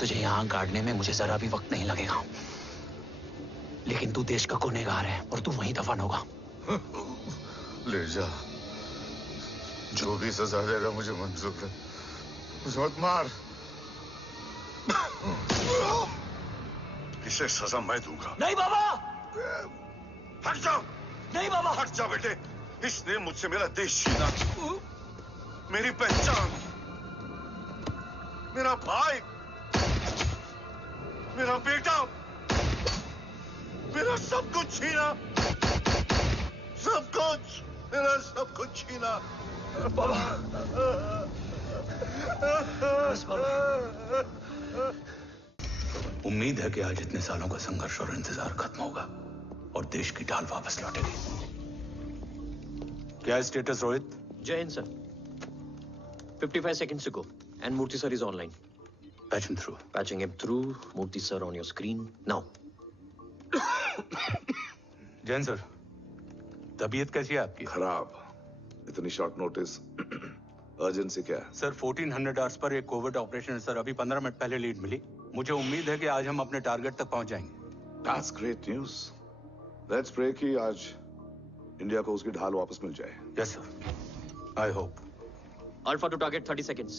तुझे यहाँ गाड़ने में मुझे जरा भी वक्त नहीं लगेगा, लेकिन तू देश का गुनहगार है और तू वहीं दफन होगा। ले जा, जो भी सजा देगा मुझे मंजूर है, मुझे मत मार। इसे सजा मैं दूंगा। नहीं बाबा, हट जाओ। नहीं बाबा, हट जा बेटे। इसने मुझसे मेरा देश छीना, मेरी पहचान, मेरा भाई, मेरा बेटा, मेरा सब कुछ छीना, सब कुछ, मेरा सब कुछ छीना। बाबा, बस बाबा। उम्मीद है कि आज इतने सालों का संघर्ष और इंतजार खत्म होगा और देश की ढाल वापस लौटेगी। क्या है स्टेटस रोहित? जय Hind sir. 55 seconds ago and Murthy sir is online. Patch him through. Patching him through. Murthy sir on your screen now. Jain sir, तबीयत कैसी है आपकी? खराब। इतनी शॉर्ट नोटिस, अर्जेंसी क्या है? सर 1400 आवर्स पर एक कोविड ऑपरेशन है सर। अभी 15 मिनट पहले लीड मिली। मुझे उम्मीद है कि आज हम अपने टारगेट तक पहुंच जाएंगे। That's great news. Let's pray कि आज इंडिया को उसकी ढाल वापस मिल जाए। Yes sir. I hope. Alpha to target 30 seconds.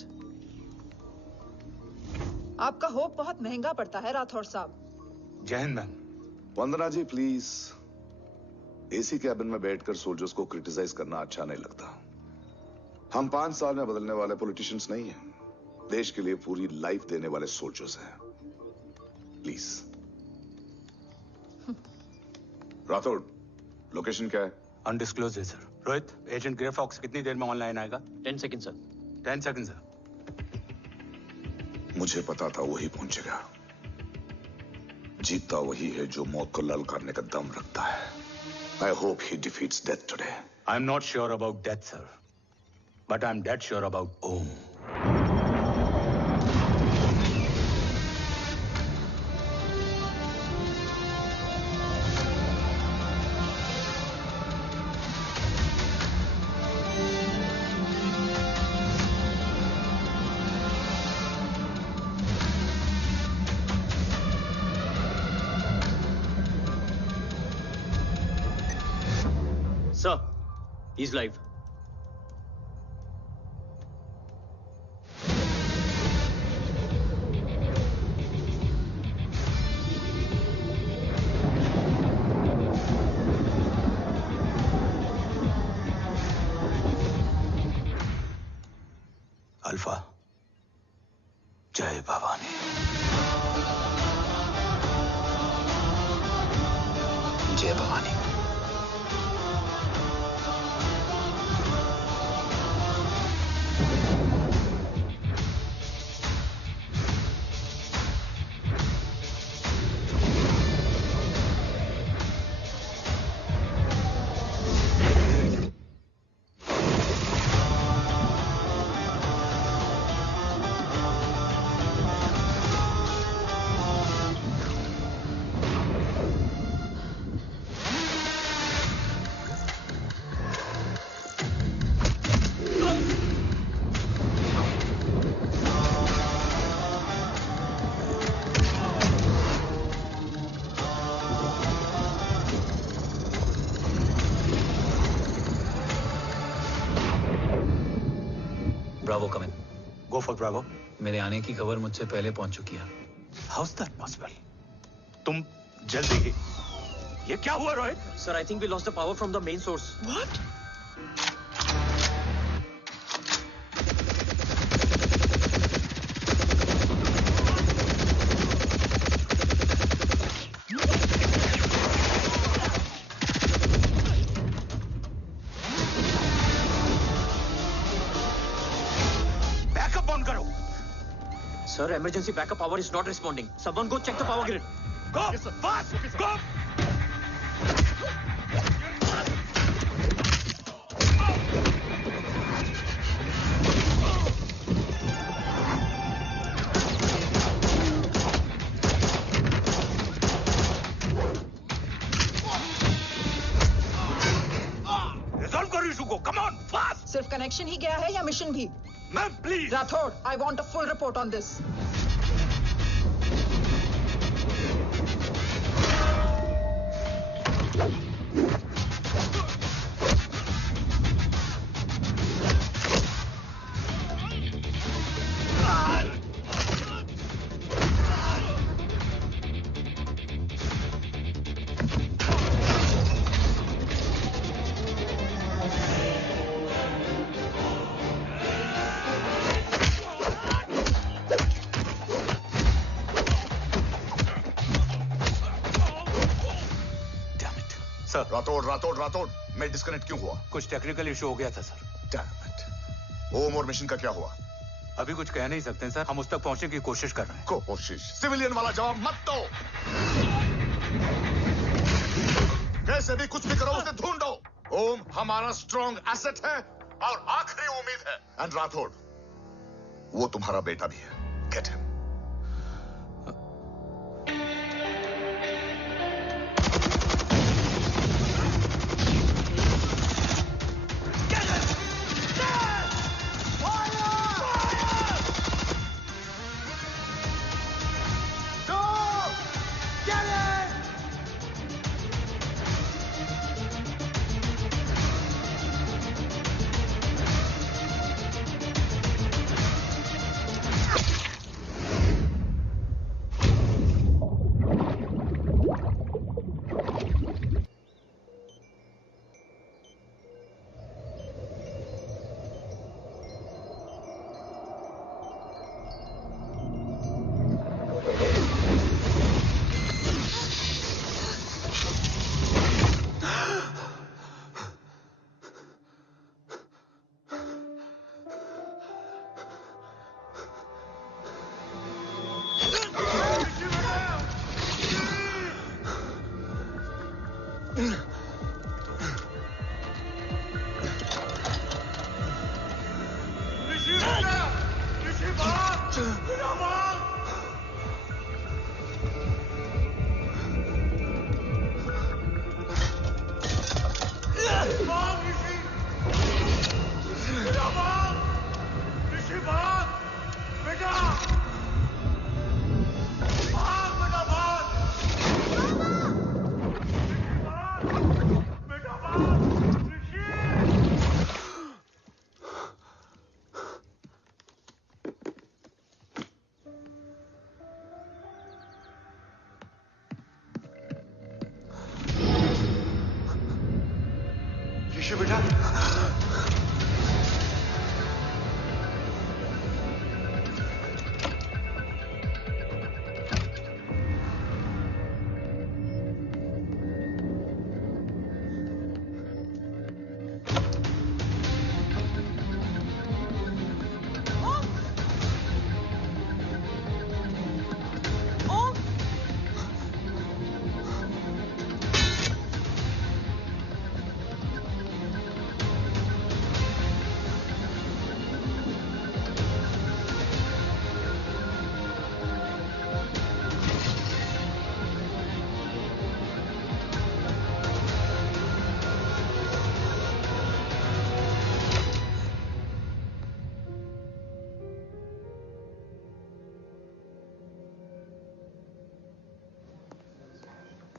आपका होप बहुत महंगा पड़ता है राठौड़ साहब। जय हिंद ma'am. Vandana ji please, AC cabin में बैठकर सोल्जर्स को क्रिटिसाइज करना अच्छा नहीं लगता। हम 5 साल में बदलने वाले पॉलिटिशियंस नहीं हैं, देश के लिए पूरी लाइफ देने वाले सोल्जर्स हैं। प्लीज। राठौड़, लोकेशन क्या है? अनडिस्क्लोज है sir. Rohit, agent Grey Fox कितनी देर में ऑनलाइन आएगा? 10 seconds सर। 10 seconds sir. मुझे पता था वही पहुंचेगा। जीतता वही है जो मौत को ललकारने का दम रखता है। I hope he defeats death today. I'm not sure about death, sir. But I'm dead sure about Om. Sir, he's live. Alpha, जय भवानी। जय Bhavani. Bravo come in. Go for Bravo. मेरे आने की खबर मुझसे पहले पहुंच चुकी है। How is that possible? तुम जल्दी ही। ये क्या हुआ Rohit? Sir, I think we lost the power from the main source. What? Sir, emergency backup power is not responding. Someone go check the power grid. Go! Yes, sir. Fast! Okay, sir. Go! Resolve करो issue को. Come on, fast! सिर्फ connection ही गया है या mission भी? Ma'am, please. Rathore, I want a full report on this. सर। रातोड़ रातोड़ रातोड़, मैं डिस्कनेक्ट क्यों हुआ? कुछ टेक्निकल इशू हो गया था सर। Damn it. ओम और मिशन का क्या हुआ? अभी कुछ कह नहीं सकते सर, हम उस तक पहुंचने की कोशिश कर रहे हैं। कोशिश? सिविलियन वाला जवाब मत दो। कैसे भी कुछ भी करो, उसे ढूंढो। ओम हमारा स्ट्रॉन्ग एसेट है और आखिरी उम्मीद है। एंड राठौड़, वो तुम्हारा बेटा भी है। Get him.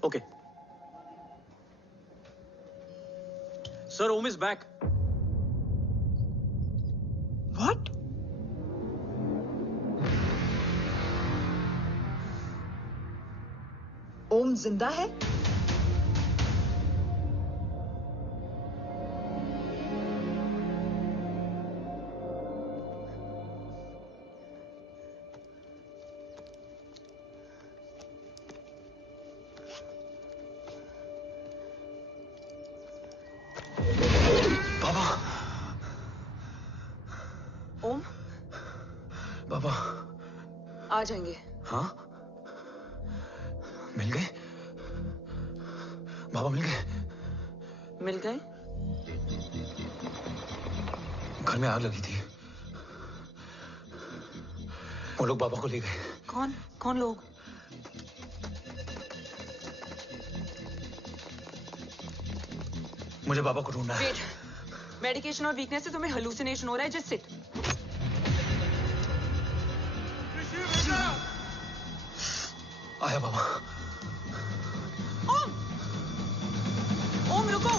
Okay. Sir, Om is back. What? ओम जिंदा है? ओम, बाबा आ जाएंगे। हाँ, मिल गए? बाबा मिल गए? मिल गए? घर में आग लगी थी, वो लोग बाबा को ले गए। कौन? कौन लोग? मुझे बाबा को ढूंढना है। वेट, मेडिकेशन और वीकनेस से तुम्हें हेलुसिनेशन हो रहा है। Just sit. आया बाबा। ओम, ओम रुको।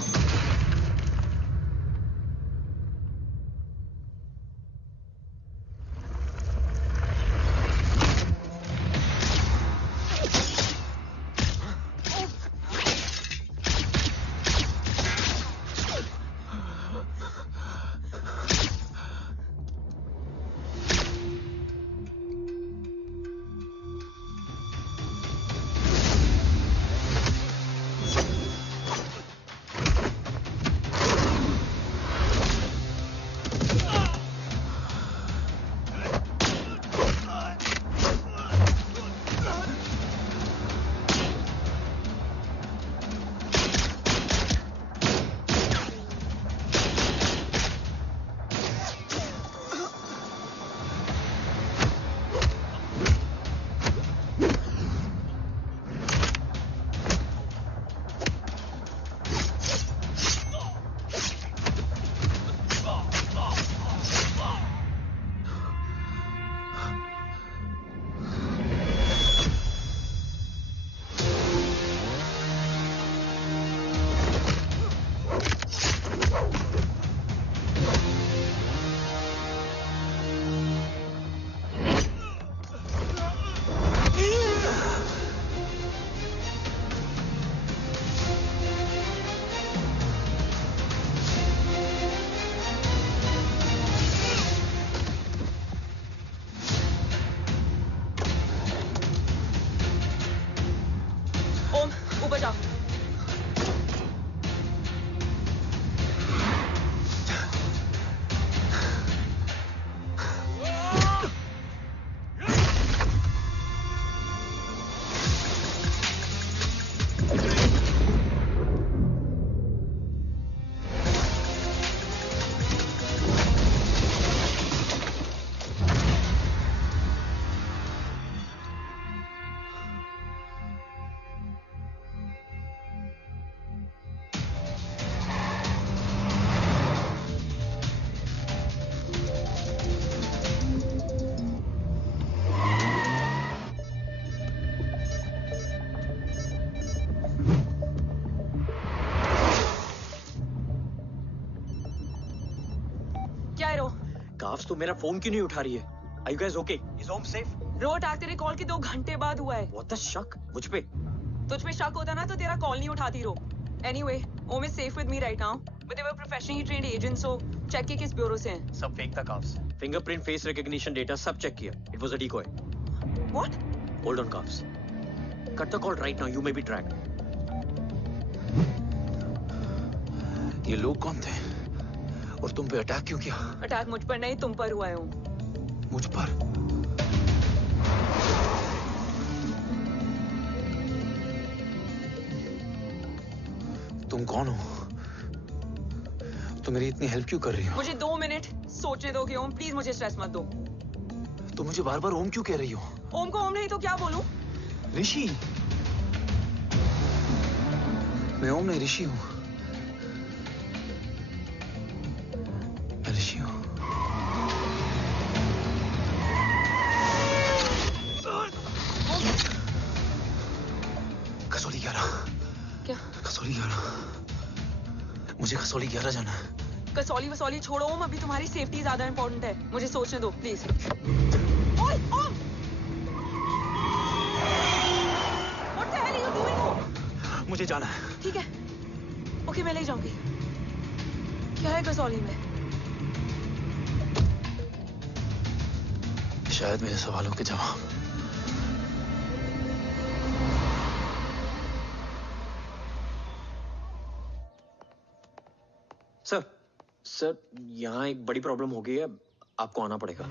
तो मेरा फोन क्यों नहीं उठा रही है? Are you guys okay? Is Om safe? रो अटैक तेरे कॉल के 2 घंटे बाद हुआ है। What the शक? मुझ पे? तुझ पे शक होता ना तो तेरा कॉल नहीं उठाती रो। Anyway, Om is safe with me right now. But they were professionally trained agents, so check के किस ब्यूरो से हैं? सब फेक था carbs. Fingerprint, face recognition data सब चेक किया। It was a decoy. What? Hold on, carbs. Cut the call right now. You may be tracked. ये लोग कौन थे? और तुम पे अटैक क्यों किया? अटैक मुझ पर नहीं तुम पर हुआ है ओम। मुझ पर? तुम कौन हो? तुम मेरी इतनी हेल्प क्यों कर रही हो? मुझे 2 मिनट सोचने दोगे ओम? प्लीज मुझे स्ट्रेस मत दो। तुम मुझे बार बार ओम क्यों कह रही हो? ओम को ओम नहीं तो क्या बोलूं? ऋषि। मैं ओम नहीं, ऋषि हूं। मैं ऋषि हूं। कसौली 11। क्या? कसौली 11। मुझे कसौली 11 जाना है। कसौली वसौली छोड़ो ओम, अभी तुम्हारी सेफ्टी ज्यादा इंपॉर्टेंट है। मुझे सोचने दो प्लीज। ओए ओम! What the hell are you doing ओम? मुझे जाना है। ठीक है। ओके मैं ले जाऊंगी। क्या है कसौली में? शायद मेरे सवालों के जवाब। सर, यहाँ एक बड़ी प्रॉब्लम हो गई है। आपको आना पड़ेगा।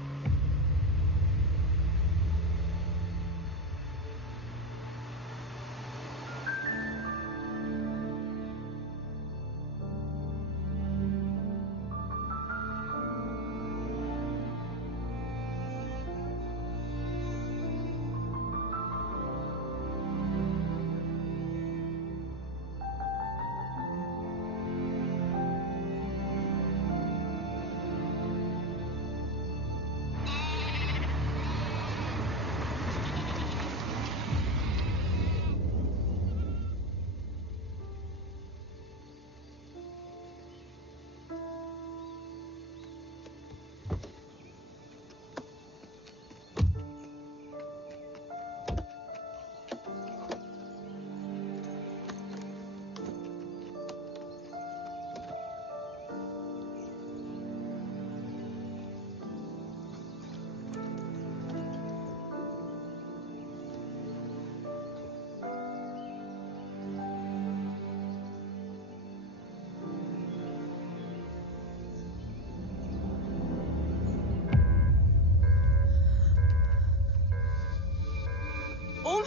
ओम!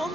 ओम!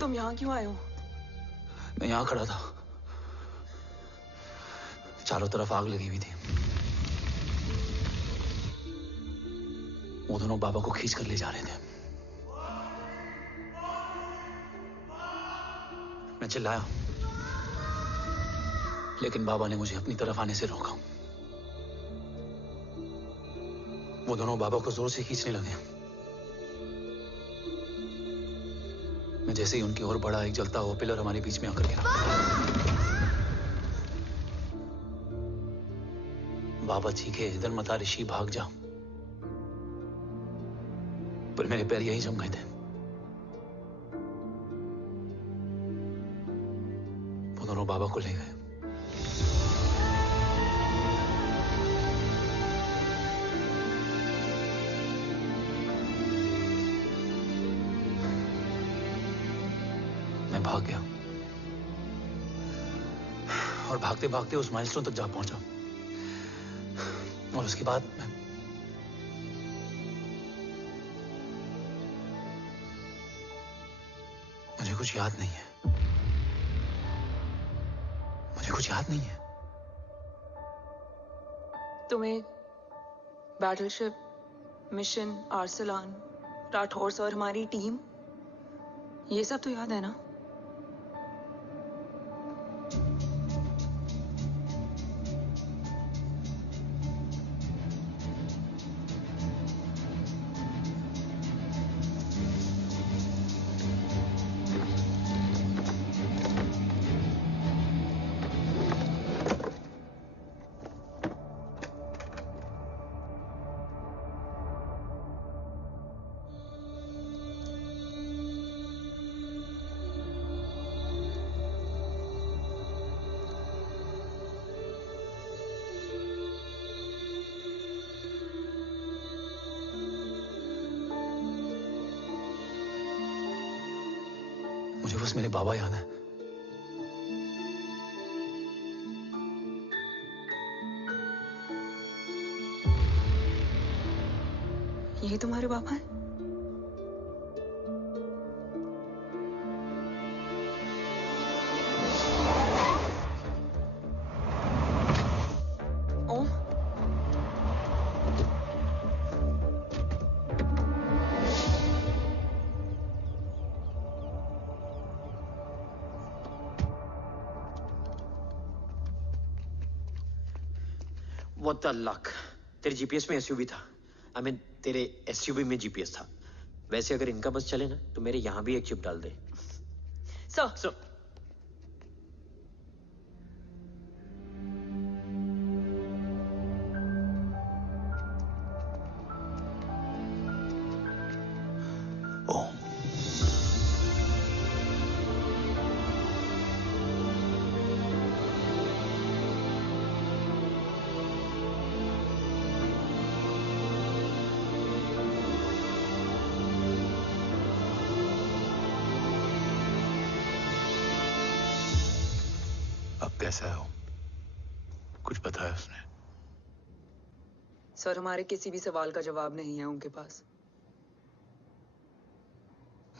तुम यहाँ क्यों आए हो? मैं यहाँ खड़ा था। चारों तरफ आग लगी हुई थी। वो दोनों बाबा को खींच कर ले जा रहे थे। मैं चिल्लाया, लेकिन बाबा ने मुझे अपनी तरफ आने से रोका। वो दोनों बाबा को जोर से खींचने लगे। मैं जैसे ही उनकी ओर बढ़ा, एक जलता हुआ पिलर हमारे बीच में आकर गिरा। बाबा चीखे, इधर मत आ ऋषि, भाग जा। पर मेरे पैर यही जम गए थे। वो दोनों बाबा को ले गए। मैं भाग गया और भागते भागते उस माइलस्टोन तक जा पहुंचा। और उसके बाद मुझे कुछ याद नहीं है। मुझे कुछ याद नहीं है। तुम्हें बैटलशिप, मिशन, आर्सलान, राठौर और हमारी टीम, ये सब तो याद है ना? मुझे बस मेरे बाबा याद है। ये तुम्हारे पापा हैं? ओम? What the luck? तेरे जीपीएस में एसयूवी था। I mean, तेरे एसयूवी में जीपीएस था। वैसे अगर इनका बस चले ना तो मेरे यहां भी एक चिप डाल दे। सर, ओम, अब कैसा है ओम? कुछ बताया उसने? सर, हमारे किसी भी सवाल का जवाब नहीं है उनके पास।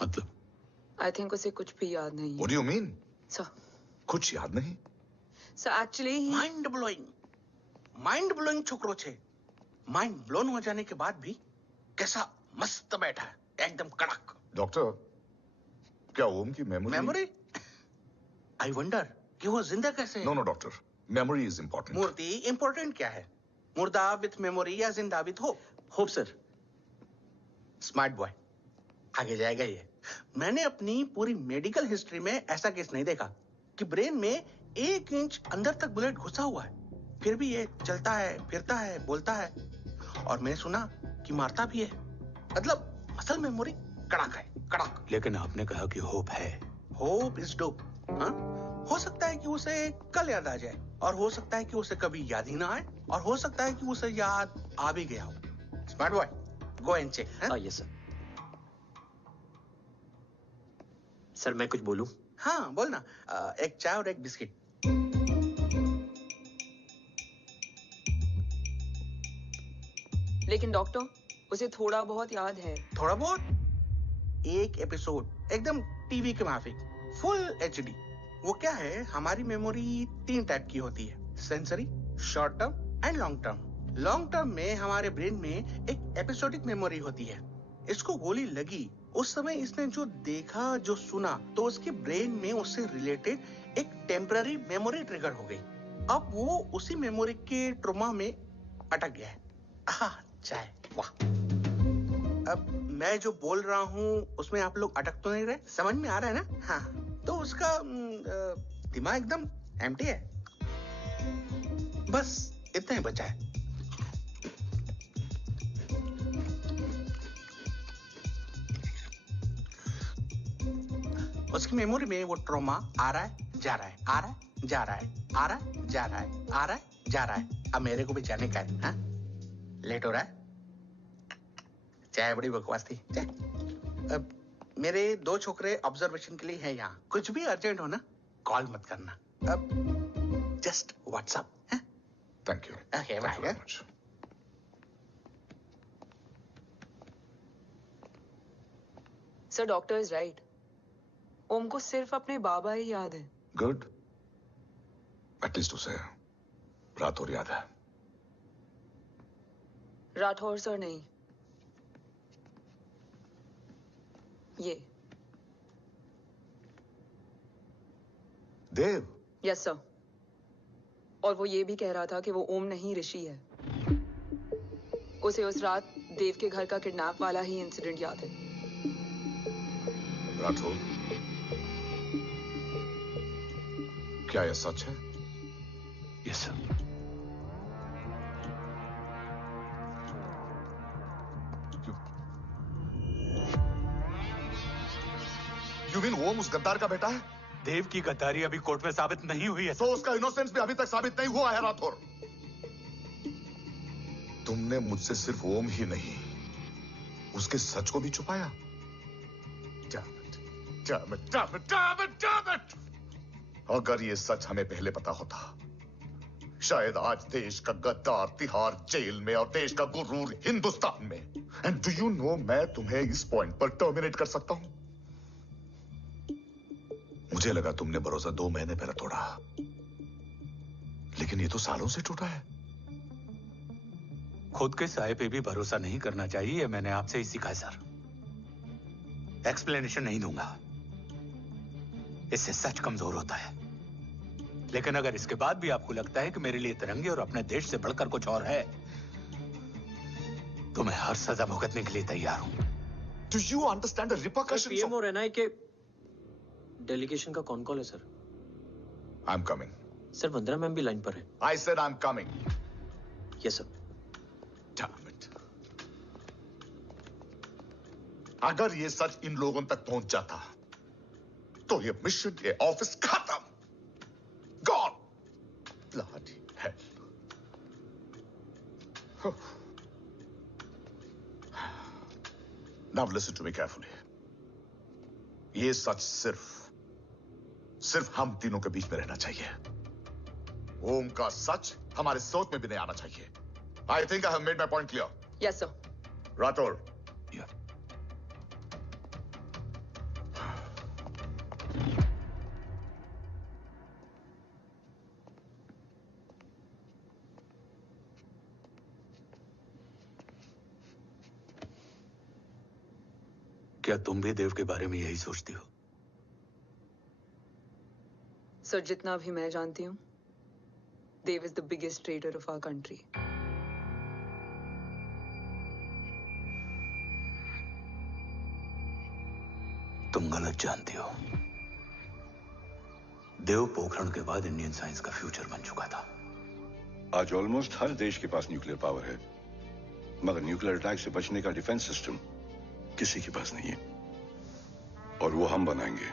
मतलब? आई थिंक उसे कुछ भी याद नहीं है। What do you mean? Sir, कुछ याद नहीं? सर एक्चुअली माइंड ब्लोइंग छोकरो छे। माइंड ब्लोन हो जाने के बाद भी कैसा मस्त बैठा है, एकदम कड़क। डॉक्टर, क्या ओम की मेमोरी? आई वंडर कि वो जिंदा कैसे है? No doctor, memory is important. मूर्ति इंपॉर्टेंट क्या है? मुर्दा विथ मेमोरी या जिंदा with hope? Hope sir. Smart boy, आगे जाएगा ये। मैंने अपनी पूरी मेडिकल हिस्ट्री में ऐसा केस नहीं देखा कि ब्रेन में 1 इंच अंदर तक बुलेट घुसा हुआ है, फिर भी ये चलता है, फिरता है, बोलता है, और मैंने सुना कि मारता भी है। मतलब असल मेमोरी कड़क है, कड़क। लेकिन आपने कहा कि होप है। Hope is dope. हाँ, हो सकता है कि उसे कल याद आ जाए, और हो सकता है कि उसे कभी याद ही ना आए, और हो सकता है कि उसे याद आ भी गया हो। Smart boy, go and check. Yes sir. Sir मैं कुछ बोलूं? हाँ बोलना। एक चाय और एक बिस्किट। लेकिन डॉक्टर, उसे थोड़ा बहुत याद है। थोड़ा बहुत? एक एपिसोड एकदम टीवी के माफिक, फुल एचडी। वो क्या है, हमारी मेमोरी 3 टाइप की होती है, sensory, short term and long term. Long term में हमारे ब्रेन में एक एपिसोडिक मेमोरी होती है। इसको गोली लगी, उस समय इसने जो देखा, जो सुना, तो उसके ब्रेन में उससे रिलेटेड एक टेम्पररी मेमोरी ट्रिगर हो गई। अब वो उसी मेमोरी के ट्रॉमा में अटक गया है। चाय, वाह। अब मैं जो बोल रहा हूँ उसमें आप लोग अटक तो नहीं रहे? समझ में आ रहा है ना? हाँ, तो उसका दिमाग एकदम एम्प्टी है। बस इतना ही बचा है। उसकी मेमोरी में वो ट्रॉमा आ रहा है, जा रहा है, आ रहा है, जा रहा है, आ रहा है, जा रहा है, आ रहा है, जा रहा है। अब मेरे को भी जाने का है, हाँ? लेट हो रहा है? चाय बड़ी बकवास थी। अब मेरे 2 छोकरे ऑब्जर्वेशन के लिए हैं यहाँ। कुछ भी अर्जेंट हो ना, कॉल मत करना। अब जस्ट व्हाट्सएप, हैं? Thank you. Okay, bye. Sir, doctor is right. Om को सिर्फ अपने बाबा ही याद है। गुड। एटलीस्ट उसे राठौर याद है। राठौर सर नहीं, ये देव। Yes sir. और वो ये भी कह रहा था कि वो ओम नहीं, ऋषि है। उसे उस रात देव के घर का किडनैप वाला ही इंसिडेंट याद है। राठौर, क्या यह सच है? Yes sir. यू मीन ओम उस गद्दार का बेटा है? देव की गद्दारी अभी कोर्ट में साबित नहीं हुई है। तो उसका इनोसेंस भी अभी तक साबित नहीं हुआ है राठौर। तुमने मुझसे सिर्फ ओम ही नहीं, उसके सच को भी छुपाया। Damn it! अगर ये सच हमें पहले पता होता, शायद आज देश का गद्दार तिहाड़ जेल में और देश का गुरूर हिंदुस्तान में। एंड डू यू नो, मैं तुम्हें इस पॉइंट पर टर्मिनेट कर सकता हूं। मुझे लगा तुमने भरोसा 2 महीने पहले तोड़ा, लेकिन ये तो सालों से टूटा है। खुद के साये पे भी भरोसा नहीं करना चाहिए, मैंने आपसे ही सीखा है सर। एक्सप्लेनेशन नहीं दूंगा, इससे सच कमजोर होता है। लेकिन अगर इसके बाद भी आपको लगता है कि मेरे लिए तिरंगे और अपने देश से बढ़कर कुछ और है, तो मैं हर सजा भुगतने के लिए तैयार हूं। Do you understand the repercussions? PM और एनआई के डेलीगेशन का कौन कॉल है sir? I'm coming. Sir, Vandana ma'am भी लाइन पर है। I said I'm coming. Yes sir. Damn it. अगर ये सच इन लोगों तक पहुंच जाता, तो ये मिशन, ये ऑफिस खत्म। Gone. Bloody hell. Now listen to me carefully. ये सच सिर्फ हम तीनों के बीच में रहना चाहिए। ओम का सच हमारे सोच में भी नहीं आना चाहिए। I think I have made my point clear. Yes sir. Rathore, Yeah. क्या तुम भी देव के बारे में यही सोचती हो? सर, जितना भी मैं जानती हूँ, Dev is the biggest trader of our country. तुम गलत जानती हो। देव पोखरण के बाद इंडियन साइंस का फ्यूचर बन चुका था। आज ऑलमोस्ट हर देश के पास न्यूक्लियर पावर है, मगर न्यूक्लियर अटैक से बचने का डिफेंस सिस्टम किसी के पास नहीं है, और वो हम बनाएंगे।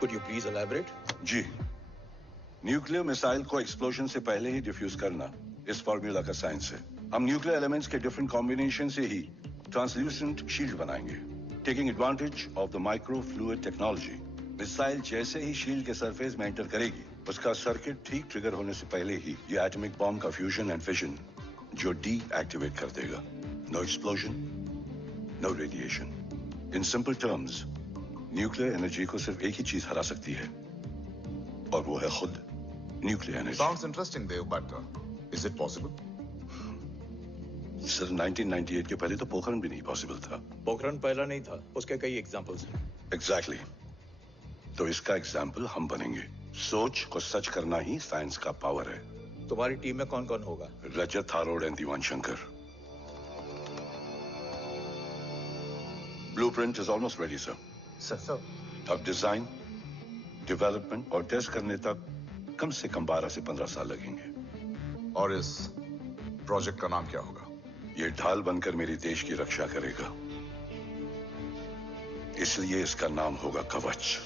Could you please elaborate? जी, न्यूक्लियर मिसाइल को एक्सप्लोजन से पहले ही डिफ्यूज करना इस फॉर्मूला का साइंस है। हम न्यूक्लियर एलिमेंट्स के डिफरेंट कॉम्बिनेशन से ही ट्रांसल्यूसेंट शील्ड बनाएंगे, taking advantage of the micro fluid technology. Missile जैसे ही शील्ड के सरफेस में एंटर करेगी, उसका सर्किट ठीक ट्रिगर होने से पहले ही ये एटॉमिक बॉम्ब का फ्यूजन एंड फिशन जो डीएक्टिवेट कर देगा। No explosion, no radiation. In simple terms, nuclear energy को सिर्फ एक ही चीज हरा सकती है, और वो है खुद nuclear energy. Sounds interesting, Dev, but is it possible? Sir, 1998 के पहले तो पोखरण भी नहीं पॉसिबल था। पोखरण पहला नहीं था, उसके कई एग्जांपल्स हैं। एग्जैक्टली। तो इसका एग्जाम्पल हम बनेंगे। सोच को सच करना ही साइंस का पावर है। तुम्हारी टीम में कौन कौन होगा? Rajat Tharod and Diwan Shankar. Blueprint is almost ready, sir. Sir. अब डिजाइन, डेवलपमेंट और टेस्ट करने तक कम से कम 12 से 15 साल लगेंगे. और इस प्रोजेक्ट का नाम क्या होगा? ये ढाल बनकर मेरे देश की रक्षा करेगा, इसलिए इसका नाम होगा कवच.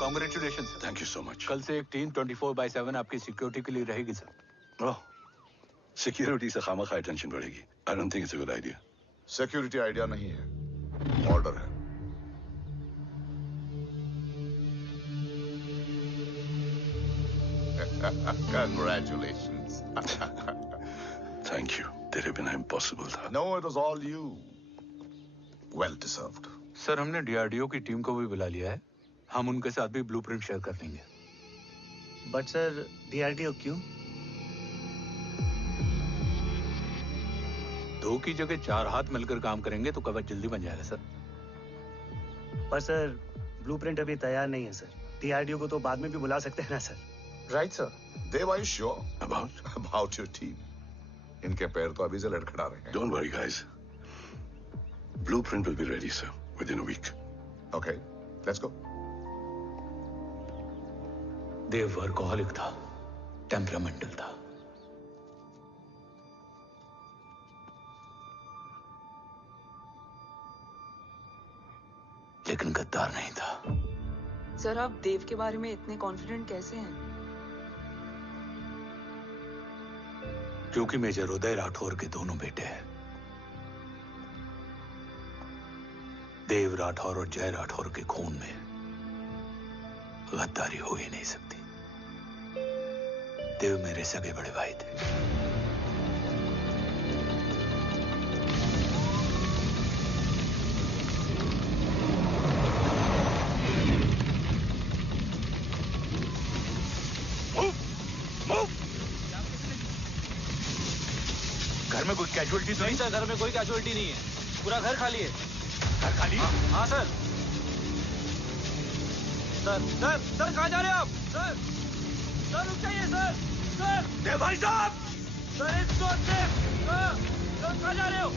Congratulation sir. Thank you so much. कल से एक टीम 24/7 आपकी सिक्योरिटी के लिए रहेगी सर. ओह, सिक्योरिटी से खामखा टेंशन बढ़ेगी. I don't think it's a good idea. Security idea नहीं है, ऑर्डर है. Congratulations. Thank you. तेरे बिना इम्पॉसिबल था. No, it was all you. Well deserved. Sir हमने डीआरडीओ की टीम को भी बुला लिया है. हम उनके साथ भी ब्लूप्रिंट शेयर कर लेंगे. बट सर डीआरडीओ क्यों? 2 की जगह 4 हाथ मिलकर काम करेंगे तो कवच जल्दी बन जाएगा सर. पर सर ब्लूप्रिंट अभी तैयार नहीं है सर. डीआरडीओ को तो बाद में भी बुला सकते हैं ना sir. Right, sir. Dev, are you sure about your team? इनके पैर तो अभी से लड़खड़ा रहे हैं. Don't worry, guys. Blueprint will be ready, sir, within a week. Okay, let's go. Dev workaholic था, टेम्परामेंटल था. लेकिन गद्दार नहीं था. सर आप देव के बारे में इतने कॉन्फिडेंट कैसे हैं? क्योंकि मेजर उदय राठौर के दोनों बेटे हैं. देव राठौर और जय राठौर के खून में गद्दारी हो ही नहीं सकती. देव मेरे सगे बड़े भाई थे. घर में कोई कैजुअलिटी तो नहीं? सर घर में कोई कैजुअलिटी नहीं है. पूरा घर खाली है. घर खाली? हाँ सर. सर कहाँ जा रहे हो आप? सर रुक जाइए सर. देव भाई साहब! सर कहाँ जा रहे हो?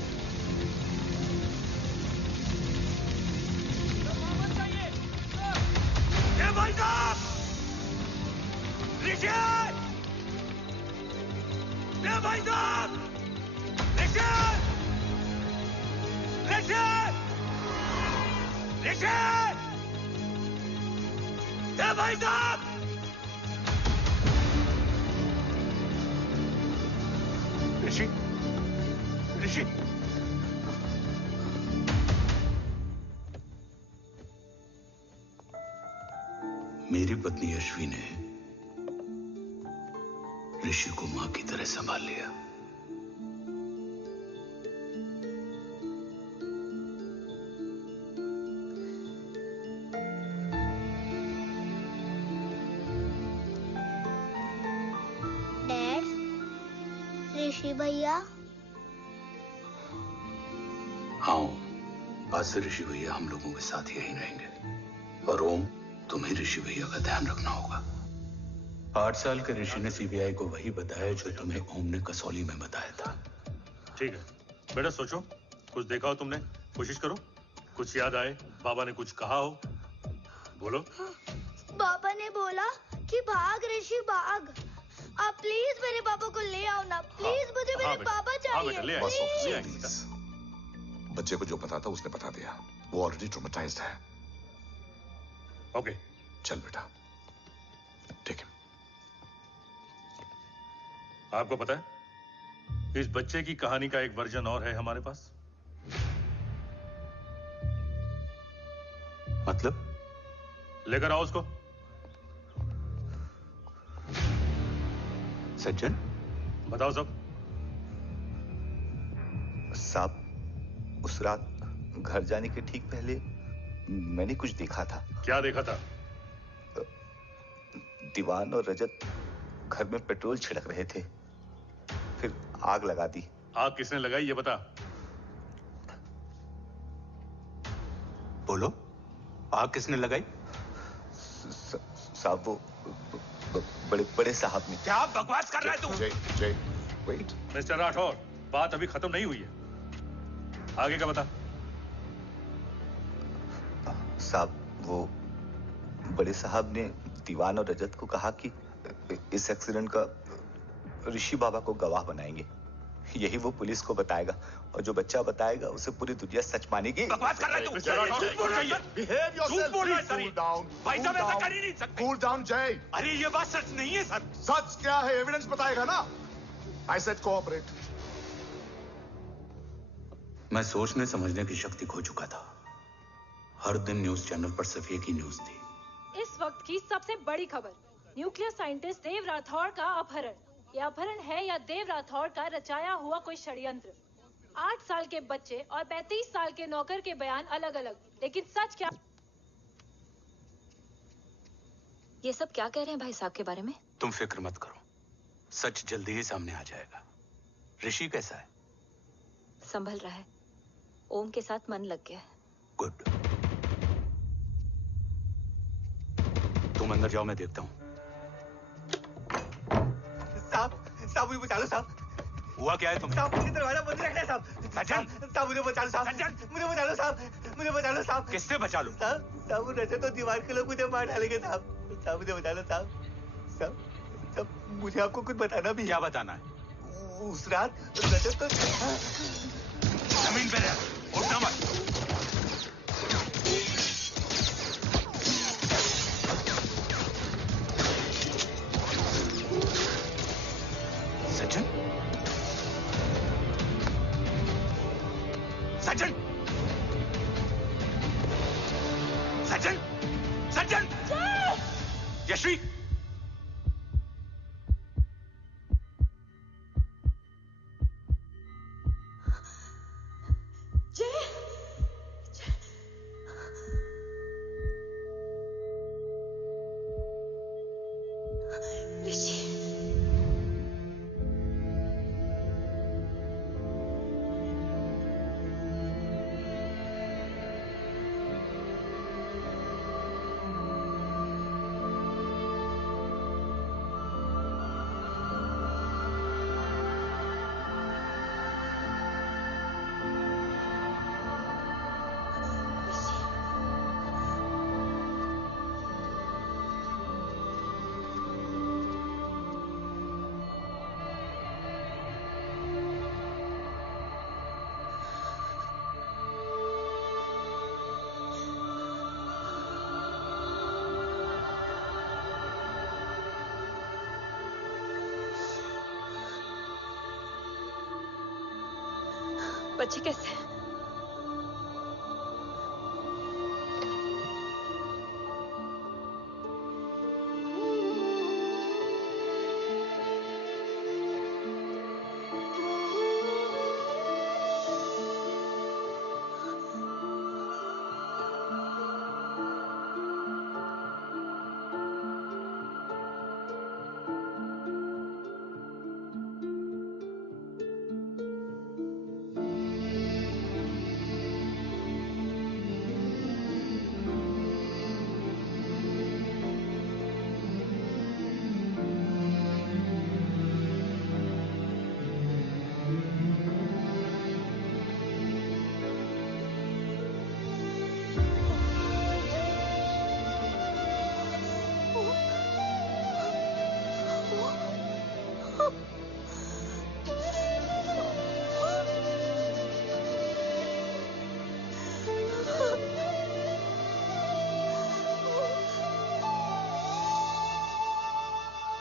वापस जाइए. देव भाई साहब! ऋषि! देव भाई साहब! ऋषि! देव भाई साहब! ऋषि! मेरी पत्नी अश्वी ने ऋषि को मां की तरह संभाल लिया. ऋषि भैया. हाँ, आज से ऋषि भैया हम लोगों के साथ यहीं रहेंगे. और ओम, तुम्हें ऋषि भैया का ध्यान रखना होगा. 8 साल के ऋषि ने सीबीआई को वही बताया जो तुम्हें ओम ने कसौली में बताया था. ठीक है बेटा, सोचो. कुछ देखा हो तुमने? कोशिश करो. कुछ याद आए, बाबा ने कुछ कहा हो. बोलो. बाबा ने बोला कि भाग ऋषि भाग. आप प्लीज मेरे पापा को ले आओ ना. प्लीज मुझे मेरे पापा चाहिए. प्लीज. बच्चे को जो पता था उसने बता दिया. वो ऑलरेडी ट्रॉमेटाइज्ड है. ओके चल बेटा. ठीक है. आपको पता है इस बच्चे की कहानी का एक वर्जन और है हमारे पास. मतलब? लेकर आओ उसको. सज्जन, बताओ सब. साहब, उस रात घर जाने के ठीक पहले मैंने कुछ देखा था. क्या देखा था? दीवान और रजत घर में पेट्रोल छिड़क रहे थे, फिर आग लगा दी. आग किसने लगाई ये बता. बोलो, आग किसने लगाई? साहब, वो बड़े बड़े साहब ने। क्या बकवास कर रहा है तू? जय वेट। मिस्टर राठौर, बात अभी खत्म नहीं हुई है, आगे का बता। साहब, वो बड़े साहब ने दीवान और रजत को कहा कि इस एक्सीडेंट का ऋषि बाबा को गवाह बनाएंगे। यही वो पुलिस को बताएगा और जो बच्चा बताएगा उसे पूरी दुनिया सच मानेगी। बकवास कर रहा है तू? झूठ बोल रही है। Behave yourself, झूठ बोल रहा है please, सर। cool down, भाई cool साहब ऐसा down. कर ही नहीं सकते। Cool down, जय। अरे ये बात सच नहीं है सर। सच क्या है? एविडेंस बताएगा ना। I said cooperate. मैं सोचने समझने की शक्ति खो चुका था। हर दिन न्यूज चैनल पर सिर्फ एक ही न्यूज थी। इस वक्त की सबसे बड़ी खबर, न्यूक्लियर साइंटिस्ट देव राठौड़ का अपहरण। यह अपहरण है या देव राठौड़ का रचाया हुआ कोई षड्यंत्र। 8 साल के बच्चे और 35 साल के नौकर के बयान अलग अलग, लेकिन सच क्या? ये सब क्या कह रहे हैं भाई साहब के बारे में? तुम फिक्र मत करो, सच जल्दी ही सामने आ जाएगा। ऋषि कैसा है? संभल रहा है। ओम के साथ मन लग गया है। गुड। तुम अंदर जाओ, मैं देखता हूँ। साहब मुझे बचा लो साहब। हुआ क्या है तुम? साहब मुझे दरवाजा बंद रखना है साहब। सज्जन, साहब मुझे बचा लो साहब। सज्जन मुझे बचा लो साहब। मुझे बचा लो साहब। किससे बचा लो? साहब रजत तो दीवार के लोग मुझे मार डालेंगे साहब। साहब मुझे बचा लो साहब। साहब मुझे आपको कुछ बताना भी। क्या बताना है? उस रात रजत तो जमीन पे रह, उठना मत। सज्जन, सज्जन, सज्जन, सज्जन, यश्वी, बच्चे कैसे हैं?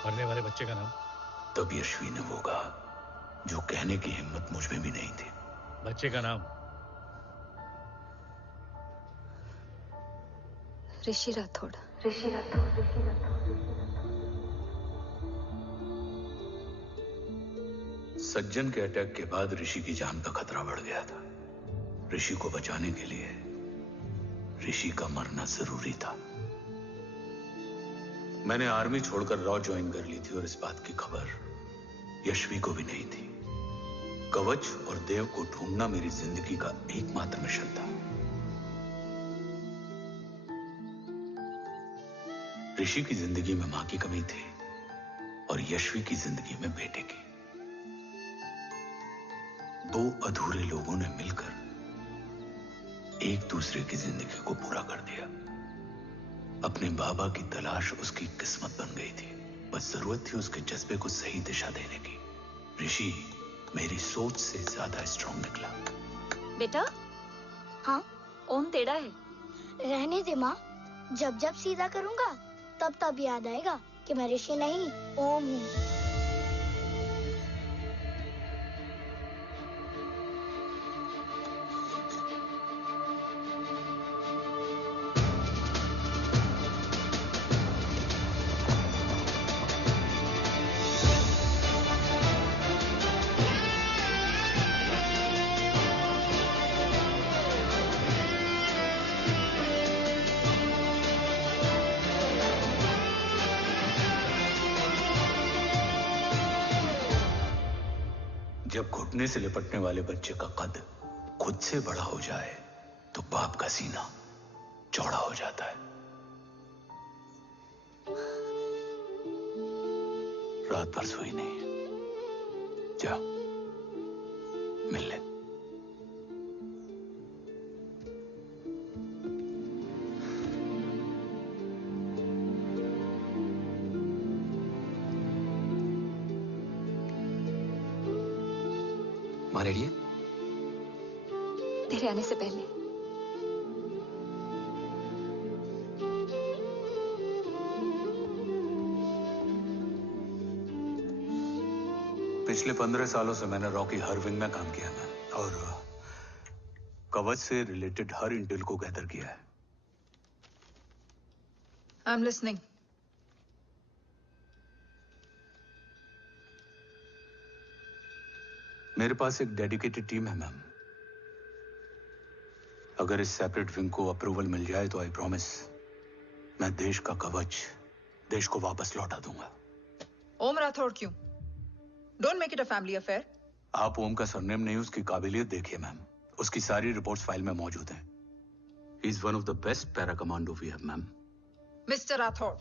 मरने वाले बच्चे का नाम? तब यश्वी ने वो कहा जो कहने की हिम्मत मुझ में भी नहीं थी। बच्चे का नाम? ऋषि राठौड़। सज्जन के अटैक के बाद ऋषि की जान का खतरा बढ़ गया था। ऋषि को बचाने के लिए ऋषि का मरना जरूरी था। मैंने आर्मी छोड़कर रॉ ज्वाइन कर ली थी और इस बात की खबर यश्वी को भी नहीं थी। कवच और देव को ढूंढना मेरी जिंदगी का एकमात्र मिशन था। ऋषि की जिंदगी में मां की कमी थी, और यशवी की जिंदगी में बेटे की। दो अधूरे लोगों ने मिलकर एक दूसरे की जिंदगी को पूरा कर दिया। अपने बाबा की तलाश उसकी किस्मत बन गई थी, बस जरूरत थी उसके जज्बे को सही दिशा देने की। ऋषि मेरी सोच से ज्यादा स्ट्रांग निकला। बेटा, हाँ, ओम टेढ़ा है। रहने दे माँ, जब जब सीधा करूँगा तब तब याद आएगा कि मैं ऋषि नहीं ओम हूँ। जब घुटने से लिपटने वाले बच्चे का कद खुद से बड़ा हो जाए तो बाप का सीना चौड़ा हो जाता है। रात भर सोई नहीं, जा मिल ले। माँ रेडी है? तेरे आने से पहले। पिछले 15 सालों से मैंने रॉकी हर विंग में काम किया है और कवच से रिलेटेड हर इंटेल को गैदर किया है। I am listening. मेरे पास एक डेडिकेटेड टीम है मैम। अगर इस सेपरेट विंग को अप्रूवल मिल जाए तो आई प्रॉमिस मैं देश का कवच देश को वापस लौटा दूंगा। ओम राठौड़ क्यों? Don't make it a family affair. आप ओम का सरनेम नहीं, उसकी काबिलियत देखिए मैम। उसकी सारी रिपोर्ट्स फाइल में मौजूद हैं। He is one of the best para commando we have ma'am. Mister Rathore,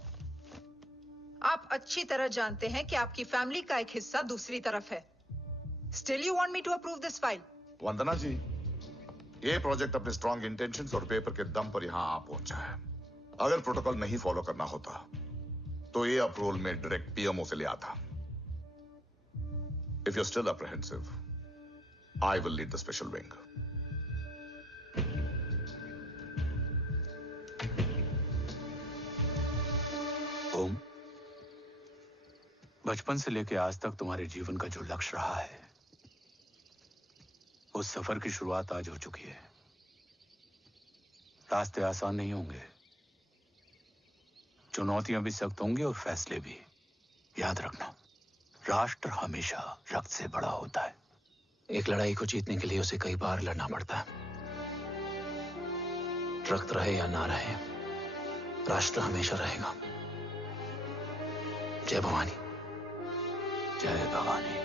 आप अच्छी तरह जानते हैं कि आपकी फैमिली का एक हिस्सा दूसरी तरफ है। Still you want me to approve this file? वंदना जी, ये प्रोजेक्ट अपने स्ट्रॉन्ग इंटेंशंस और पेपर के दम पर यहां आ पहुंचा है। अगर प्रोटोकॉल नहीं फॉलो करना होता तो ये अप्रूवल में डायरेक्ट पीएमओ से ले आता। If you're still apprehensive, I will lead the special wing. ओम, बचपन से लेकर आज तक तुम्हारे जीवन का जो लक्ष्य रहा है, उस सफर की शुरुआत आज हो चुकी है। रास्ते आसान नहीं होंगे, चुनौतियां भी सख्त होंगी और फैसले भी। याद रखना, राष्ट्र हमेशा रक्त से बड़ा होता है। एक लड़ाई को जीतने के लिए उसे कई बार लड़ना पड़ता है। रक्त रहे या ना रहे, राष्ट्र हमेशा रहेगा। जय भवानी। जय भवानी।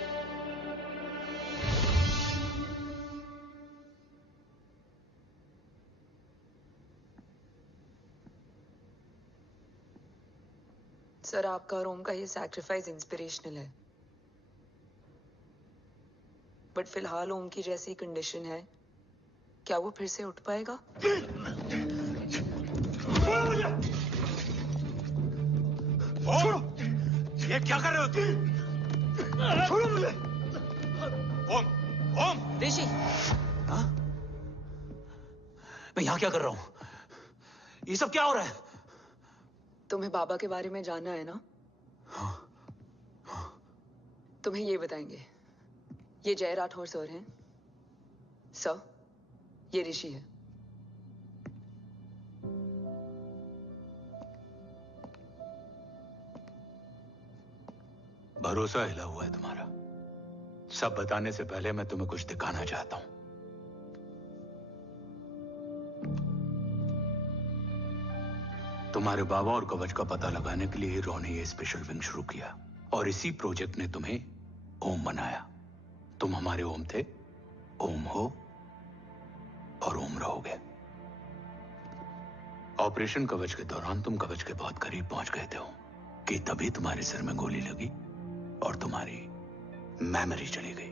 सर, आपका और ओम का ये सैक्रिफाइस इंस्पिरेशनल है, बट फिलहाल ओम की जैसी कंडीशन है, क्या वो फिर से उठ पाएगा? छोड़ो! ये क्या कर रहे हो तुम? छोड़ो मुझे! ओम! ओम! ऋषि! हाँ? मैं यहाँ क्या कर रहा हूँ? ये सब क्या हो रहा है? तुम्हें बाबा के बारे में जानना है ना? तुम्हें ये बताएंगे। ये जय राठौर सर हैं। सर, ये ऋषि है। भरोसा हिला हुआ है तुम्हारा। सब बताने से पहले मैं तुम्हें कुछ दिखाना चाहता हूं। तुम्हारे बाबा और कवच का पता लगाने के लिए रॉ ने ये स्पेशल विंग शुरू किया और इसी प्रोजेक्ट ने तुम्हें ओम बनाया। तुम हमारे ओम थे, ओम हो और ओम रहोगे। ऑपरेशन कवच के दौरान तुम कवच के बहुत करीब पहुंच गए थे कि तभी तुम्हारे सिर में गोली लगी और तुम्हारी मेमोरी चली गई।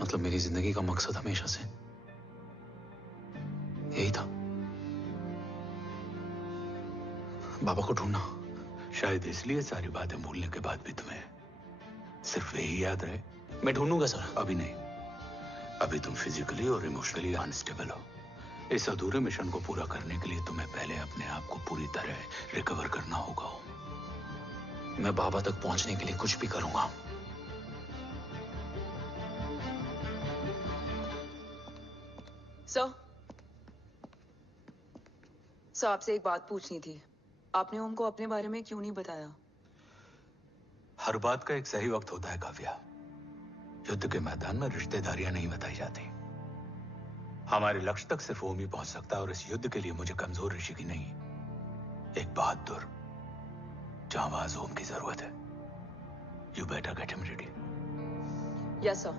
मतलब मेरी जिंदगी का मकसद हमेशा से यही था, बाबा को ढूंढना। शायद इसलिए सारी बातें भूलने के बाद भी तुम्हें सिर्फ यही याद रहे। मैं ढूंढूंगा सर। अभी नहीं, अभी तुम फिजिकली और इमोशनली अनस्टेबल हो। इस अधूरे मिशन को पूरा करने के लिए तुम्हें पहले अपने आप को पूरी तरह रिकवर करना होगा। मैं बाबा तक पहुंचने के लिए कुछ भी करूंगा। सर, आपसे एक बात पूछनी थी। आपने ओम को अपने बारे में क्यों नहीं बताया? हर बात का एक सही वक्त होता है काव्या। युद्ध के मैदान में रिश्तेदारियां नहीं बताई जाती। हमारे लक्ष्य तक सिर्फ ओम ही पहुंच सकता है, और इस युद्ध के लिए मुझे कमजोर ऋषि की नहीं, एक बहादुर जांबाज ओम की जरूरत है। You better get him ready. Yes sir.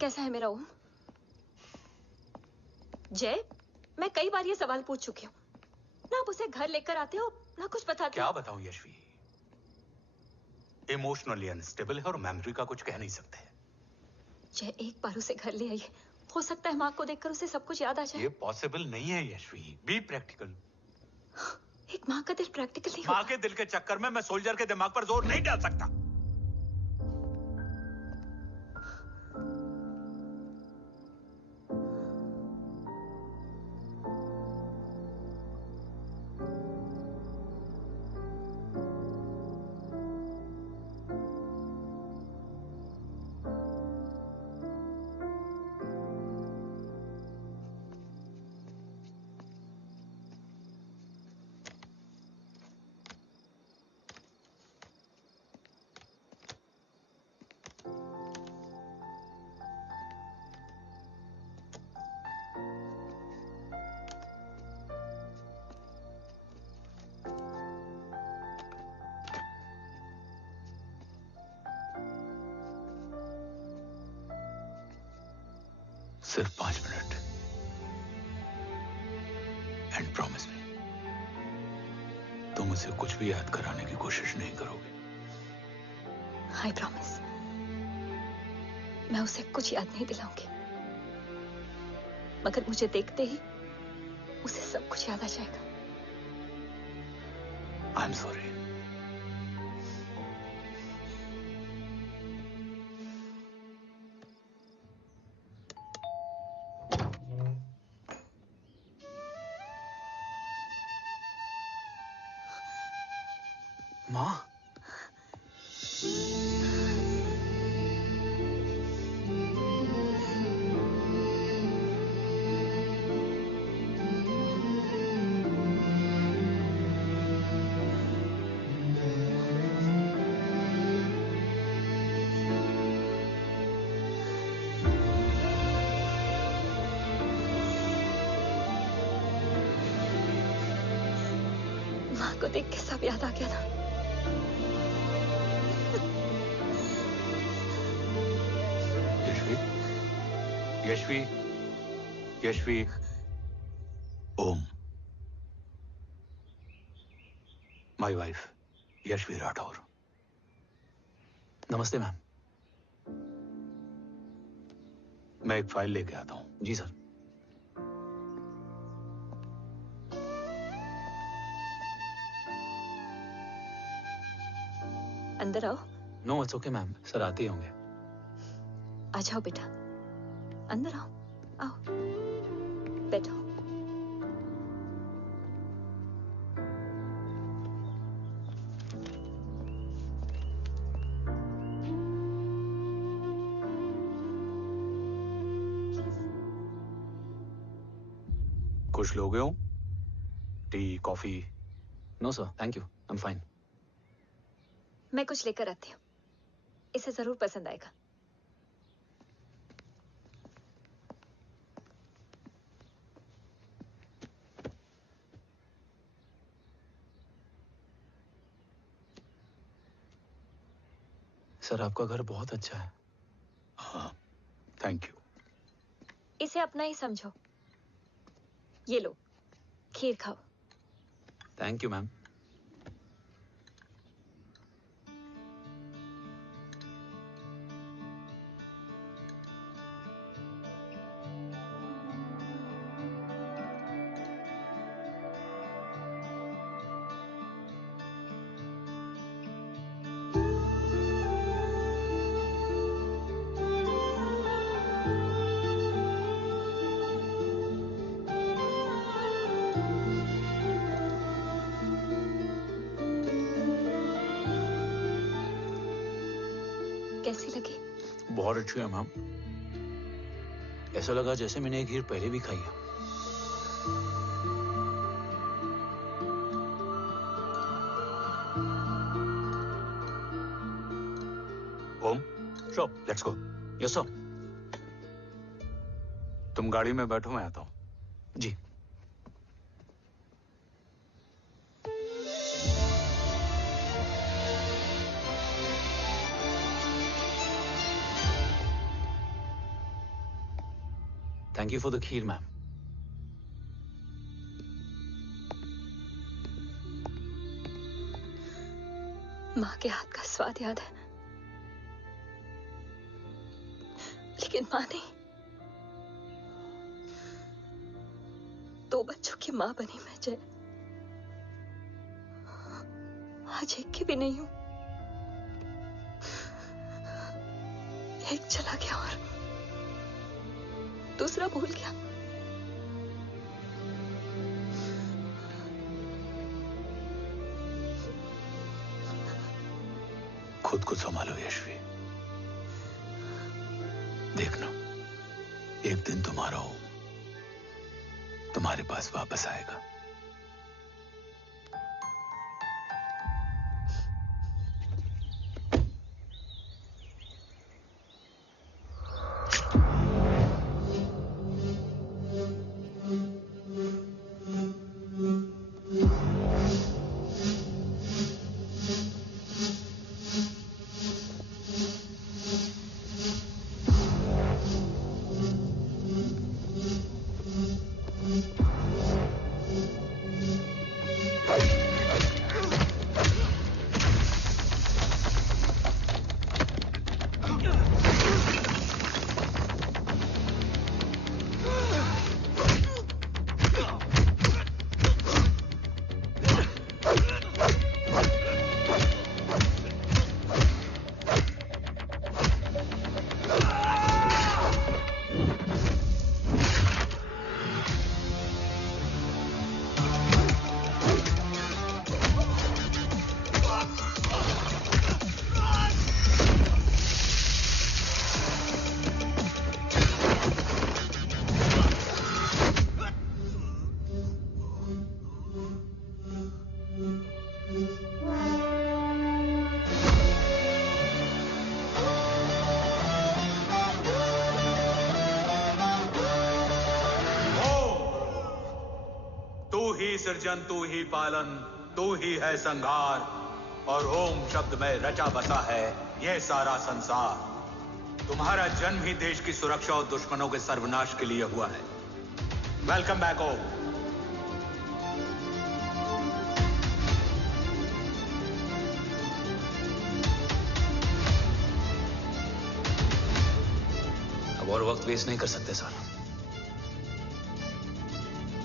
कैसा है मेरा ओम? जय, मैं कई बार ये सवाल पूछ चुकी हूँ ना। आप उसे घर लेकर आते हो ना कुछ बताते। क्या बताऊं यशवी, इमोशनली अनस्टेबल है और मेमोरी का कुछ कह नहीं सकते। जय, एक बार उसे घर ले आइए। हो सकता है माँ को देखकर उसे सब कुछ याद आ जाए। ये पॉसिबल नहीं है यशवी। Be practical. एक माँ का दिल प्रैक्टिकल नहीं माँ के दिल के चक्कर में मैं सोल्जर के दिमाग पर जोर नहीं डाल सकता। सिर्फ 5 मिनट। एंड प्रॉमिस मी, तुम उसे कुछ भी याद कराने की कोशिश नहीं करोगे। आई प्रॉमिस, मैं उसे कुछ याद नहीं दिलाऊंगी, मगर मुझे देखते ही उसे सब कुछ याद आ जाएगा। I am sorry. माँ, माँ को देख के सब याद आ गया था। Yashvi, Yashvi, Om, my wife Yashvi Rathore. नमस्ते मैम। मैं एक फाइल लेके आता हूं। जी सर। अंदर आओ। No it's okay ma'am, sir आते ही होंगे। आ जाओ बेटा, अंदर आओ। आओ, बैठो। कुछ लोगे हो? Tea, coffee? No sir, thank you, I am fine. मैं कुछ लेकर आती हूँ, इसे जरूर पसंद आएगा। सर आपका घर बहुत अच्छा है। हाँ, थैंक यू। इसे अपना ही समझो। ये लो, खीर खाओ। Thank you ma'am. कैसी लगी? बहुत अच्छी है मैम। ऐसा लगा जैसे मैंने एक खीर पहले भी खाई है। Om, sure, let's go. Yes sir. तुम गाड़ी में बैठो, मैं आता हूं। जी। Thank you for the kheer, ma'am. माँ के हाथ का स्वाद याद है, लेकिन माँ नहीं। 2 बच्चों की माँ बनी मैं जय। आज एक की भी नहीं हूं। एक चला गया और दूसरा भूल गया। खुद को संभालो यशवी। देखना, एक दिन तुम्हारा हो तुम्हारे पास वापस आएगा। सृजन तू ही पालन, तू ही है संहार, और ओम शब्द में रचा बसा है यह सारा संसार। तुम्हारा जन्म ही देश की सुरक्षा और दुश्मनों के सर्वनाश के लिए हुआ है। वेलकम बैक ओम। अब और वक्त वेस्ट नहीं कर सकते सर।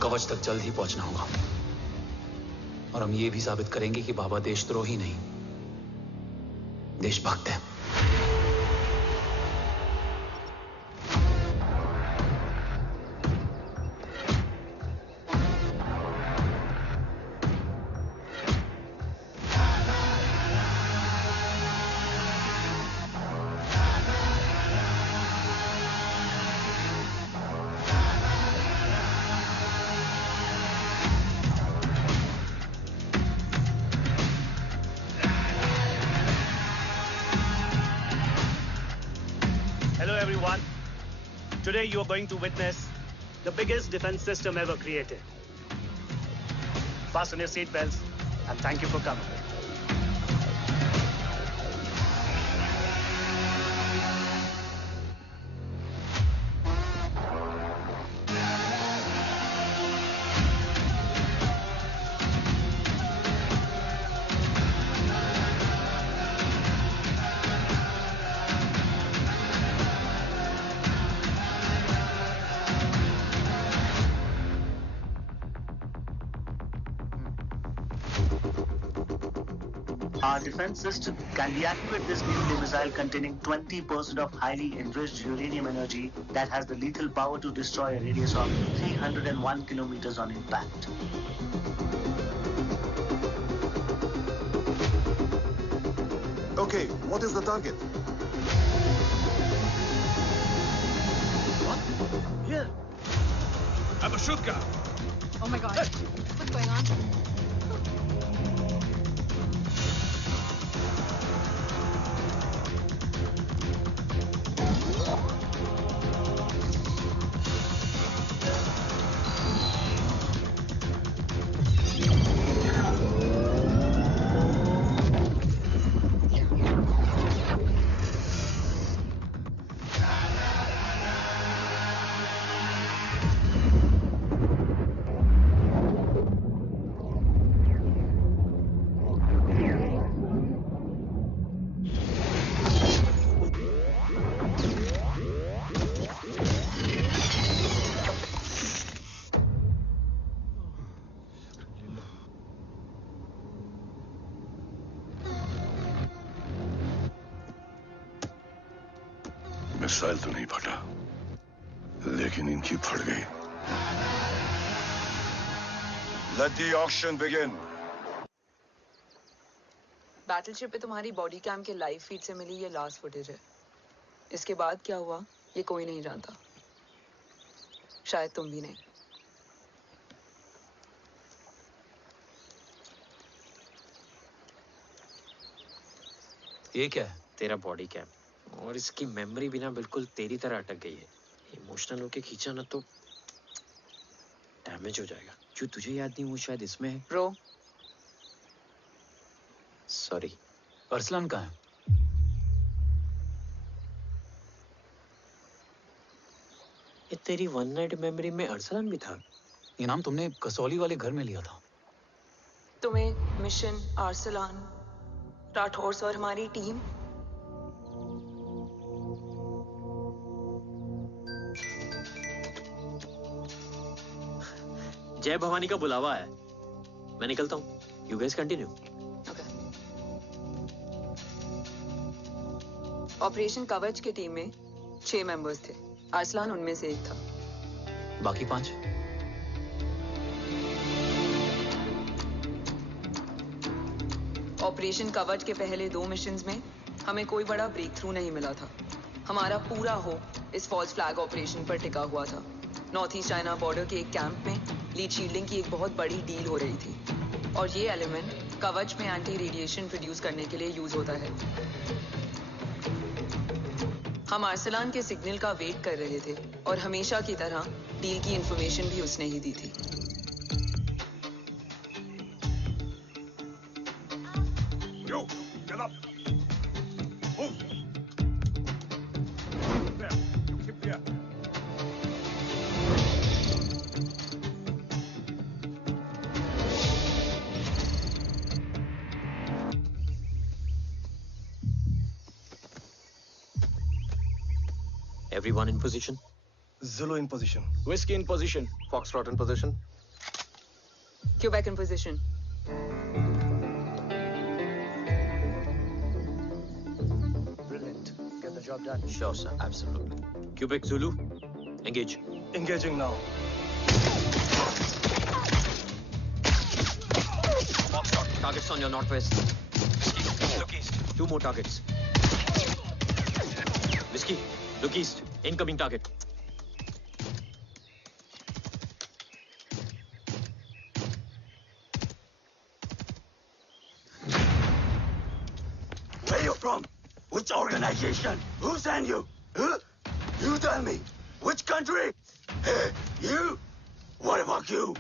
कवच तक जल्द ही पहुंचना होगा और हम ये भी साबित करेंगे कि बाबा देशद्रोही नहीं, देशभक्त है। Today you are going to witness the biggest defense system ever created. Fasten your seat belts and thank you for coming. Our defense system can deactivate this nuclear missile containing 20% of highly enriched uranium energy that has the lethal power to destroy a radius of 301 kilometers on impact. Okay, what is the target? What? Here. I have a shotgun. Oh my God. What's going on? Missile तो नहीं फटा, लेकिन इनकी फट गई। Let the auction begin. Battleship पे तुम्हारी body cam के लाइव फीड से मिली ये लास्ट फुटेज है। इसके बाद क्या हुआ ये कोई नहीं जानता, शायद तुम भी नहीं। ये क्या है? तेरा बॉडी कैम, और इसकी मेमोरी बिना बिल्कुल तेरी तरह अटक गई है। इमोशनल होके खींचा ना तो डैमेज हो जाएगा। जो तुझे याद नहीं वो शायद इसमें है। Bro sorry. अरसलान कहाँ है? ये तेरी वन नाइट मेमोरी में अरसलान भी था? ये नाम तुमने कसौली वाले घर में लिया था। तुम्हें मिशन अरसलान राठौर और हमारी टीम जय भवानी का बुलावा है, मैं निकलता हूँ। You guys continue. ऑपरेशन कवच की टीम में 6 मेंबर्स थे, अरसलान उनमें से एक था। बाकी 5? ऑपरेशन कवच के पहले 2 मिशंस में हमें कोई बड़ा ब्रेक थ्रू नहीं मिला था। हमारा पूरा होप इस फॉल्स फ्लैग ऑपरेशन पर टिका हुआ था। नॉर्थ ईस्ट चाइना बॉर्डर के एक कैंप में लीड शील्डिंग की एक बहुत बड़ी डील हो रही थी, और ये एलिमेंट कवच में एंटी रेडिएशन प्रोड्यूस करने के लिए यूज होता है। हम अरसलान के सिग्नल का वेट कर रहे थे, और हमेशा की तरह डील की इंफॉर्मेशन भी उसने ही दी थी। Yo, get up. Move. There. You keep there. Everyone in position? Zulu in position. Whiskey in position. Foxtrot in position. Quebec in position. Brilliant. Get the job done. Sure, sir. Absolutely. Quebec Zulu, engage. Engaging now. Foxtrot, targets on your northwest. Look east. 2 more targets. Whiskey, look east. Incoming target. Where you from? Which organization? Who sent you? Huh? You tell me. Which country? Hey, you? What about you?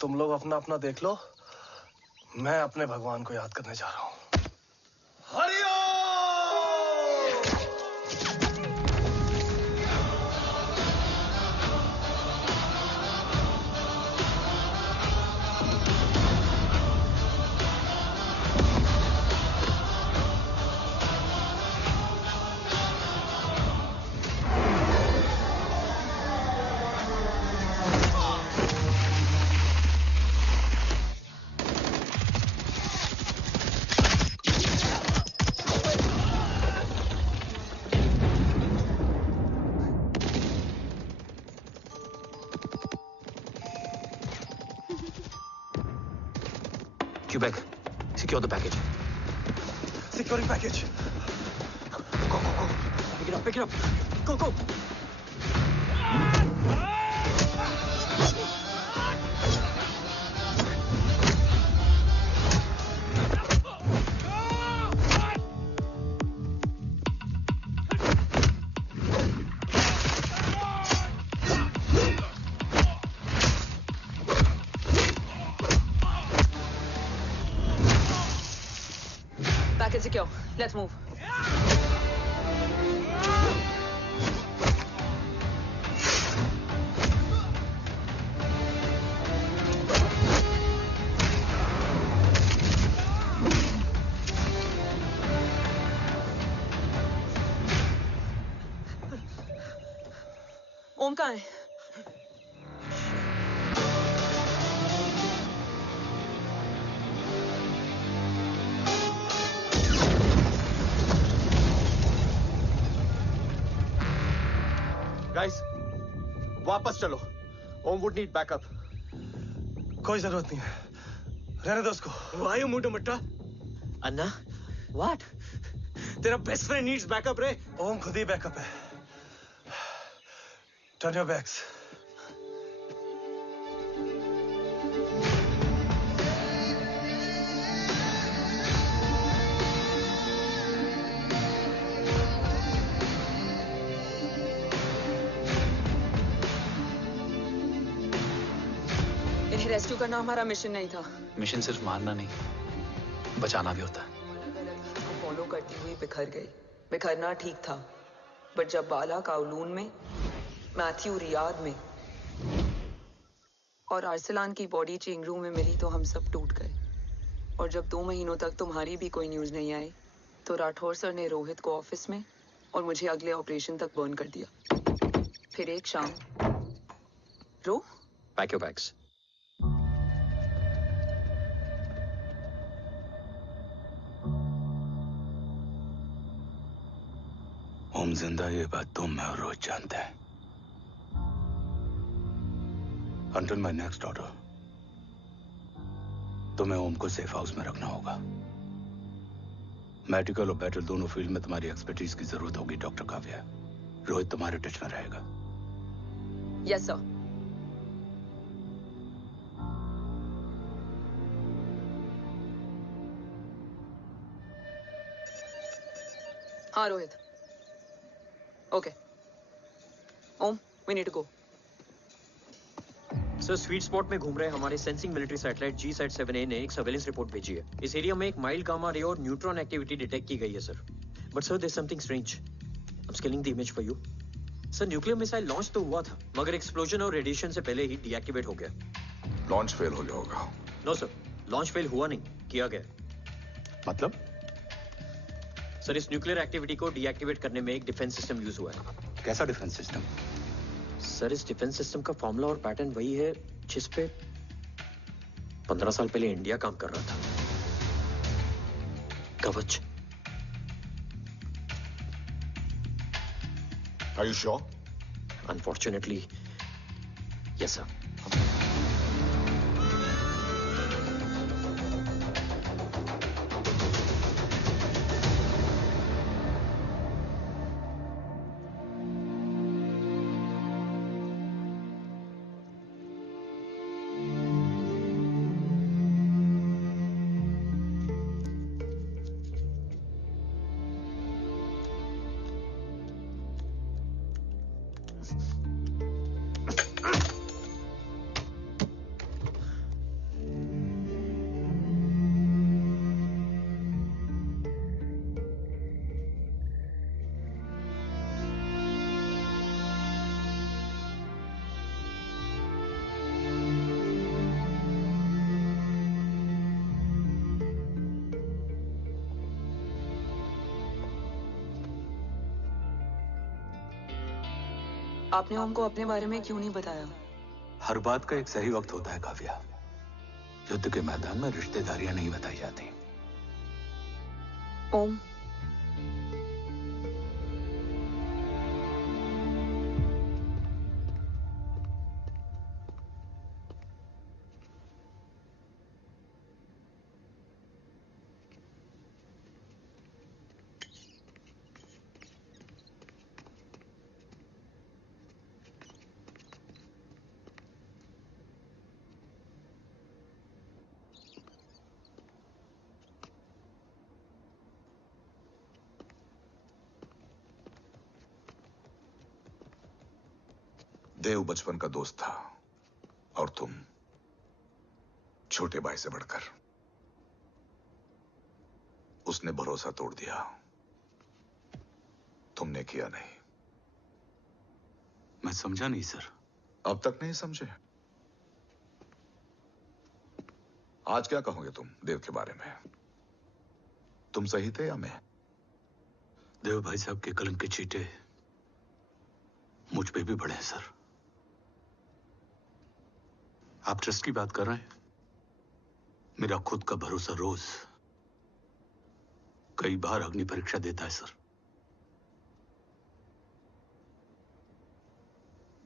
तुम लोग अपना अपना देख लो, मैं अपने भगवान को याद करने जा रहा हूँ। Quebec, secure the package. Securing package. Go, go, go. Pick it up, pick it up. Go, go. Package secure. Let's move. ओम कहाँ है? Guys, वापस चलो. Om would need backup. कोई जरूरत नहीं है. रहने दो उसको. Why you मुंडो Matta? Anna, what? तेरा best friend needs backup रे. ओम खुद ही बैकअप है. Turn your backs. इन्हें रेस्क्यू करना हमारा मिशन नहीं था. मिशन सिर्फ मारना नहीं, बचाना भी होता है. को फॉलो करती हुई बिखर गई. बिखरना ठीक था, बट जब बाला काउलून में, मैथ्यू रियाद में और अरसलान की बॉडी चेंज रूम में मिली तो हम सब टूट गए. और जब 2 महीनों तक तुम्हारी भी कोई न्यूज नहीं आई तो राठौर सर ने रोहित को ऑफिस में और मुझे अगले ऑपरेशन तक बर्न कर दिया. फिर एक शाम रो Pack your bags. ओम जिंदा, ये बात तुम मैं और रोज जानते हैं. Until my next order, तुम्हें ओम को सेफ हाउस में रखना होगा. मेडिकल और बैटल दोनों फील्ड में तुम्हारी एक्सपर्टीज की जरूरत होगी डॉक्टर काव्या. रोहित तुम्हारे टच में रहेगा. Yes sir. हाँ Rohit. Okay. Om, we need to go. Sir, sweet spot में घूम रहे हमारे सेंसिंग मिलिट्री सैटेलाइट G-SAT-7A ने एक सर्वेलेंस रिपोर्ट भेजी है. इस एरिया में एक माइल्ड गामा रे और न्यूट्रॉन एक्टिविटी डिटेक्ट की गई है sir. But sir, there is something strange. I am scaling the image for you. Sir, nuclear missile launch तो हुआ था, मगर एक्सप्लोजन और रेडिएशन से पहले ही डीएक्टिवेट हो गया. लॉन्च फेल हो गया होगा. नो सर, लॉन्च फेल हुआ नहीं, किया गया. मतलब? सर, इस न्यूक्लियर एक्टिविटी को डीएक्टिवेट करने में एक डिफेंस सिस्टम यूज हुआ है. कैसा डिफेंस सिस्टम? सर, इस डिफेंस सिस्टम का फॉर्मूला और पैटर्न वही है जिस पे 15 साल पहले इंडिया काम कर रहा था. कवच. Are you sure? Unfortunately, yes sir. आपने ओम को अपने बारे में क्यों नहीं बताया? हर बात का एक सही वक्त होता है काव्या. युद्ध के मैदान में रिश्तेदारियां नहीं बताई जाती. ओम, देव बचपन का दोस्त था और तुम छोटे भाई से बढ़कर। उसने भरोसा तोड़ दिया, तुमने किया नहीं। मैं समझा नहीं सर। अब तक नहीं समझे? आज क्या कहोगे तुम देव के बारे में? तुम सही थे या मैं? देव भाई साहब के कलंक के छींटे मुझ पे भी पड़े हैं सर। आप ट्रस्ट की बात कर रहे हैं? मेरा खुद का भरोसा रोज कई बार अग्नि परीक्षा देता है सर।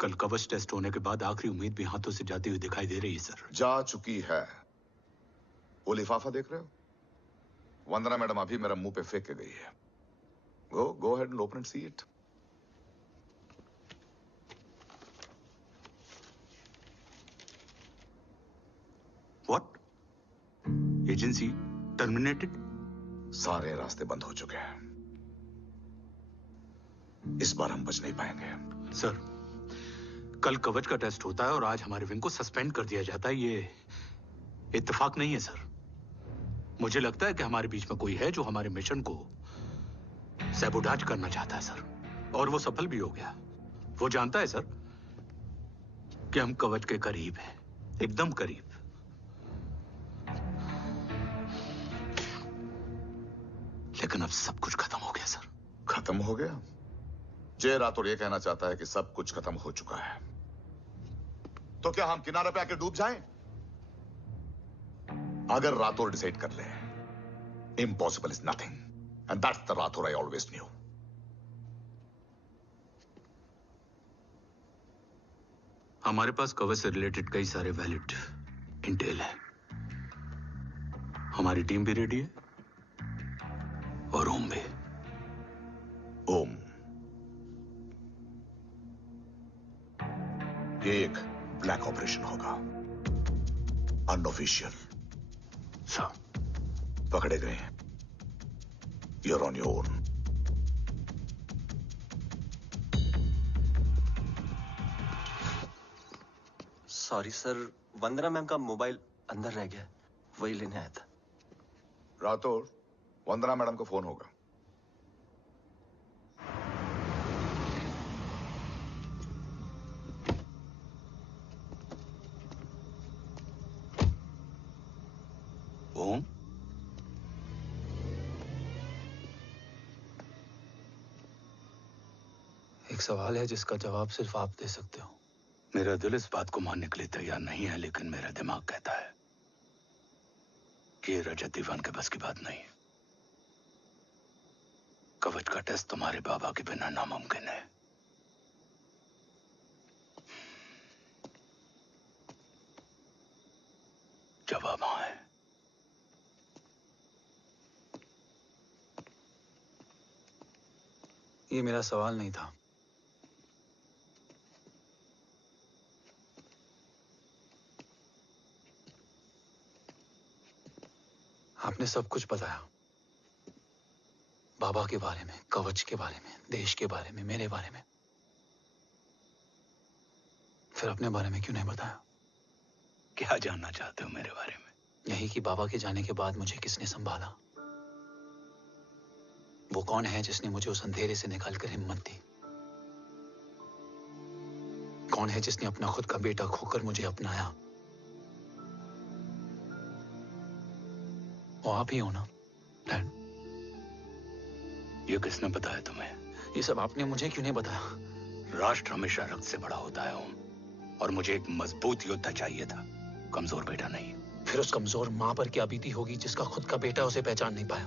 कल कवच टेस्ट होने के बाद आखिरी उम्मीद भी हाथों से जाती हुई दिखाई दे रही है सर। जा चुकी है। वो लिफाफा देख रहे हो? वंदना मैडम अभी मेरा मुंह पे फेंक के गई है। गो ahead and open and see it. What? Agency terminated? सारे रास्ते बंद हो चुके हैं। इस बार हम बच नहीं पाएंगे। सर, कल कवच का टेस्ट होता है और आज हमारे विंग को सस्पेंड कर दिया जाता है। ये इत्तेफाक नहीं है सर। मुझे लगता है कि हमारे बीच में कोई है जो हमारे मिशन को सैबोटाज करना चाहता है सर, और वो सफल भी हो गया। वो जानता है सर कि हम कवच के करीब हैं, एकदम करीब। लेकिन अब सब कुछ खत्म हो गया सर। खत्म हो गया? जय राठौड़ ये कहना चाहता है कि सब कुछ खत्म हो चुका है। तो क्या हम किनारे पे आके डूब जाएं? अगर राठौड़ डिसाइड कर ले, impossible is nothing, and that's the Rathore I always new. हमारे पास कवच से रिलेटेड कई सारे वैलिड इंटेल है। हमारी टीम भी रेडी है और ओम भी। ओम, ये एक ब्लैक ऑपरेशन होगा, अनऑफिशियल। सर, पकड़े गए हैं। You're on your own. Sorry sir, Vandana ma'am का मोबाइल अंदर रह गया, वही लेने आया था। राठौड़, वंदना मैडम को फोन होगा। ओम, एक सवाल है जिसका जवाब सिर्फ आप दे सकते हो। मेरा दिल इस बात को मानने के लिए तैयार नहीं है, लेकिन मेरा दिमाग कहता है कि ये रजत दीवान के बस की बात नहीं है। कवच का टेस्ट तुम्हारे बाबा के बिना नामुमकिन है। जवाब हाँ है। ये मेरा सवाल नहीं था। आपने सब कुछ बताया, बाबा के बारे में, कवच के बारे में, देश के बारे में, मेरे बारे में। फिर अपने बारे में क्यों नहीं बताया? क्या जानना चाहते हो मेरे बारे में? यही कि बाबा के जाने के बाद मुझे किसने संभाला? वो कौन है जिसने मुझे उस अंधेरे से निकालकर हिम्मत दी? कौन है जिसने अपना खुद का बेटा खोकर मुझे अपनाया? वो आप ही हो ना, डैड? ये किसने बताया तुम्हें? ये सब आपने मुझे क्यों नहीं बताया? राष्ट्र हमेशा रक्त से बड़ा होता है ओम, और मुझे एक मजबूत योद्धा चाहिए था, कमजोर बेटा नहीं। फिर उस कमजोर मां पर क्या बीती होगी जिसका खुद का बेटा उसे पहचान नहीं पाया?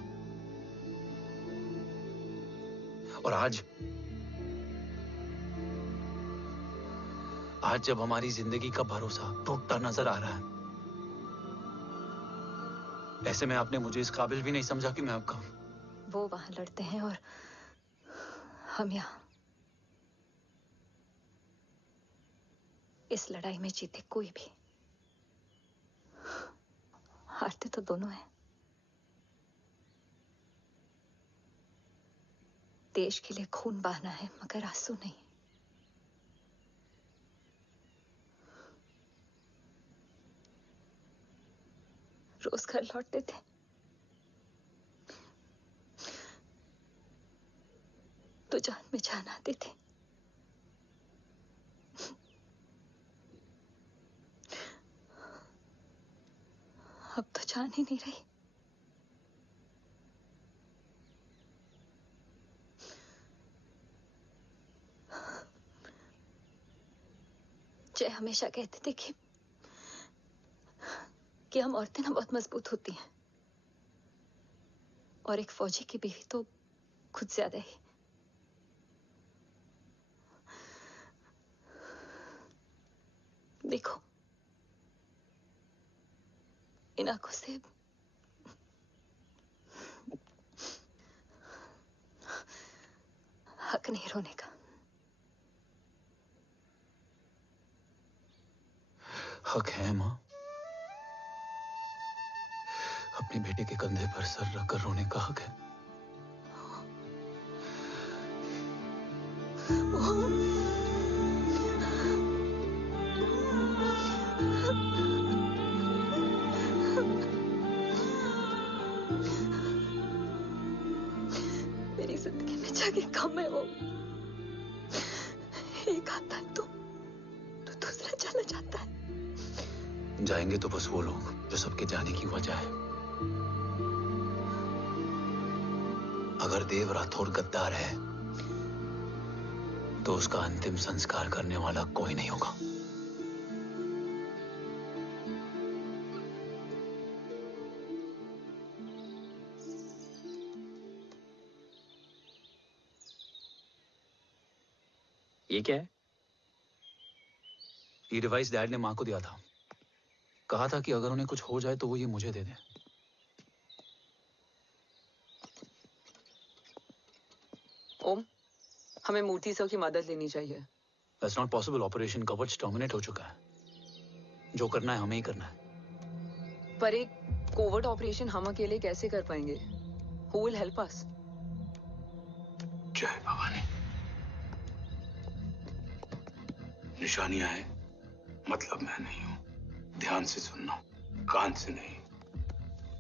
और आज जब हमारी जिंदगी का भरोसा टूटता नजर आ रहा है, ऐसे में आपने मुझे इस काबिल भी नहीं समझा कि मैं आपका। वो वहां लड़ते हैं और हम यहाँ। इस लड़ाई में जीते कोई भी, हारते तो दोनों हैं। देश के लिए खून बहाना है, मगर आंसू नहीं। रोज घर लौटते थे। तो जान में जान आती थी। अब तो जान ही नहीं रही। जय हमेशा कहते थे कि हम औरतें ना बहुत मजबूत होती हैं, और एक फौजी की बीवी तो खुद ज्यादा ही। देखो, इन आंखों से हक नहीं रोने का। हक है माँ, अपने बेटे के कंधे पर सर रखकर रोने का हक है। मेरी जिंदगी में जगह कम है वो। एक आता है तो दूसरा चला जाता है। जाएंगे तो बस वो लोग जो सबके जाने की वजह है। अगर देव राठौर गद्दार है तो उसका अंतिम संस्कार करने वाला कोई नहीं होगा। ये क्या है? ये डिवाइस डैड ने मां को दिया था। कहा था कि अगर उन्हें कुछ हो जाए तो वो ये मुझे दे दें। ओम, हमें मूर्ति सर की मदद लेनी चाहिए। That's not possible. ऑपरेशन कवच टर्मिनेट हो चुका है। जो करना है हमें ही करना है। पर एक कोवर्ट ऑपरेशन हम अकेले कैसे कर पाएंगे? Who will help us? जय भवानी। निशानियां हैं, मतलब मैं नहीं हूं। ध्यान से सुनना, कान से नहीं।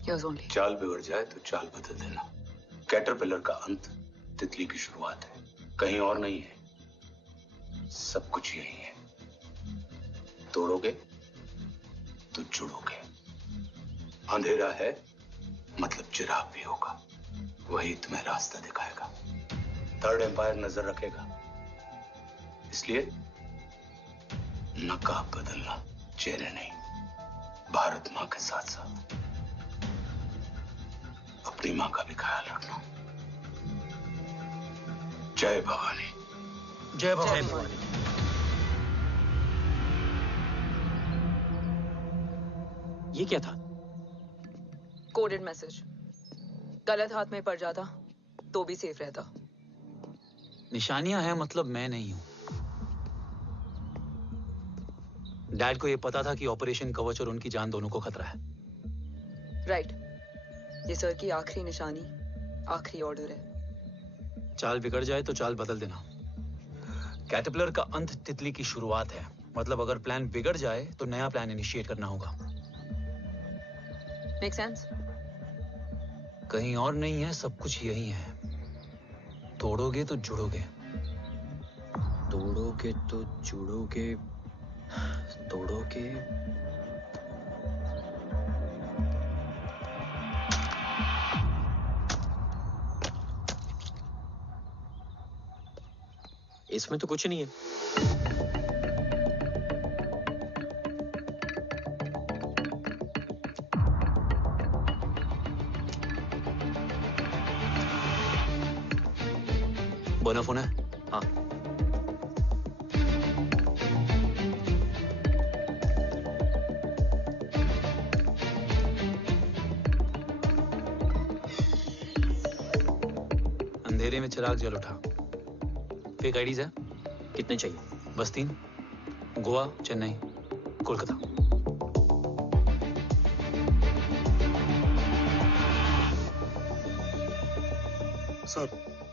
Yes, only. चाल बिगड़ जाए तो चाल बदल देना। कैटरपिलर का अंत तितली की शुरुआत है, कहीं और नहीं है। सब कुछ यही है। तोड़ोगे तो जुड़ोगे। अंधेरा है मतलब चिराग भी होगा, वही तुम्हें रास्ता दिखाएगा। थर्ड एम्पायर नजर रखेगा, इसलिए नकाब बदलना, चेहरे नहीं। भारत मां के साथ साथ अपनी मां का भी ख्याल रखना। जय भवानी। जय भवानी। ये क्या था? Coded message. गलत हाथ में पड़ जाता तो भी सेफ रहता। निशानियां हैं मतलब मैं नहीं हूं। डैड को ये पता था कि ऑपरेशन कवच और उनकी जान दोनों को खतरा है। राइट। ये सर की आखिरी निशानी, आखिरी ऑर्डर है। चाल बिगड़ जाए तो चाल बदल देना। कैटरपिलर का अंत तितली की शुरुआत है, मतलब अगर प्लान बिगड़ जाए तो नया प्लान इनिशिएट करना होगा। Make sense? कहीं और नहीं है, सब कुछ यही है। तोड़ोगे तो जुड़ोगे। तोड़ोगे तो जुड़ोगे। तोड़ोगे। इसमें तो कुछ नहीं है। बोना फोन है? हाँ। अंधेरे में चिराग जल उठा। फेक आईडीज है? कितने चाहिए? बस 3। गोवा, चेन्नई, कोलकाता। सर,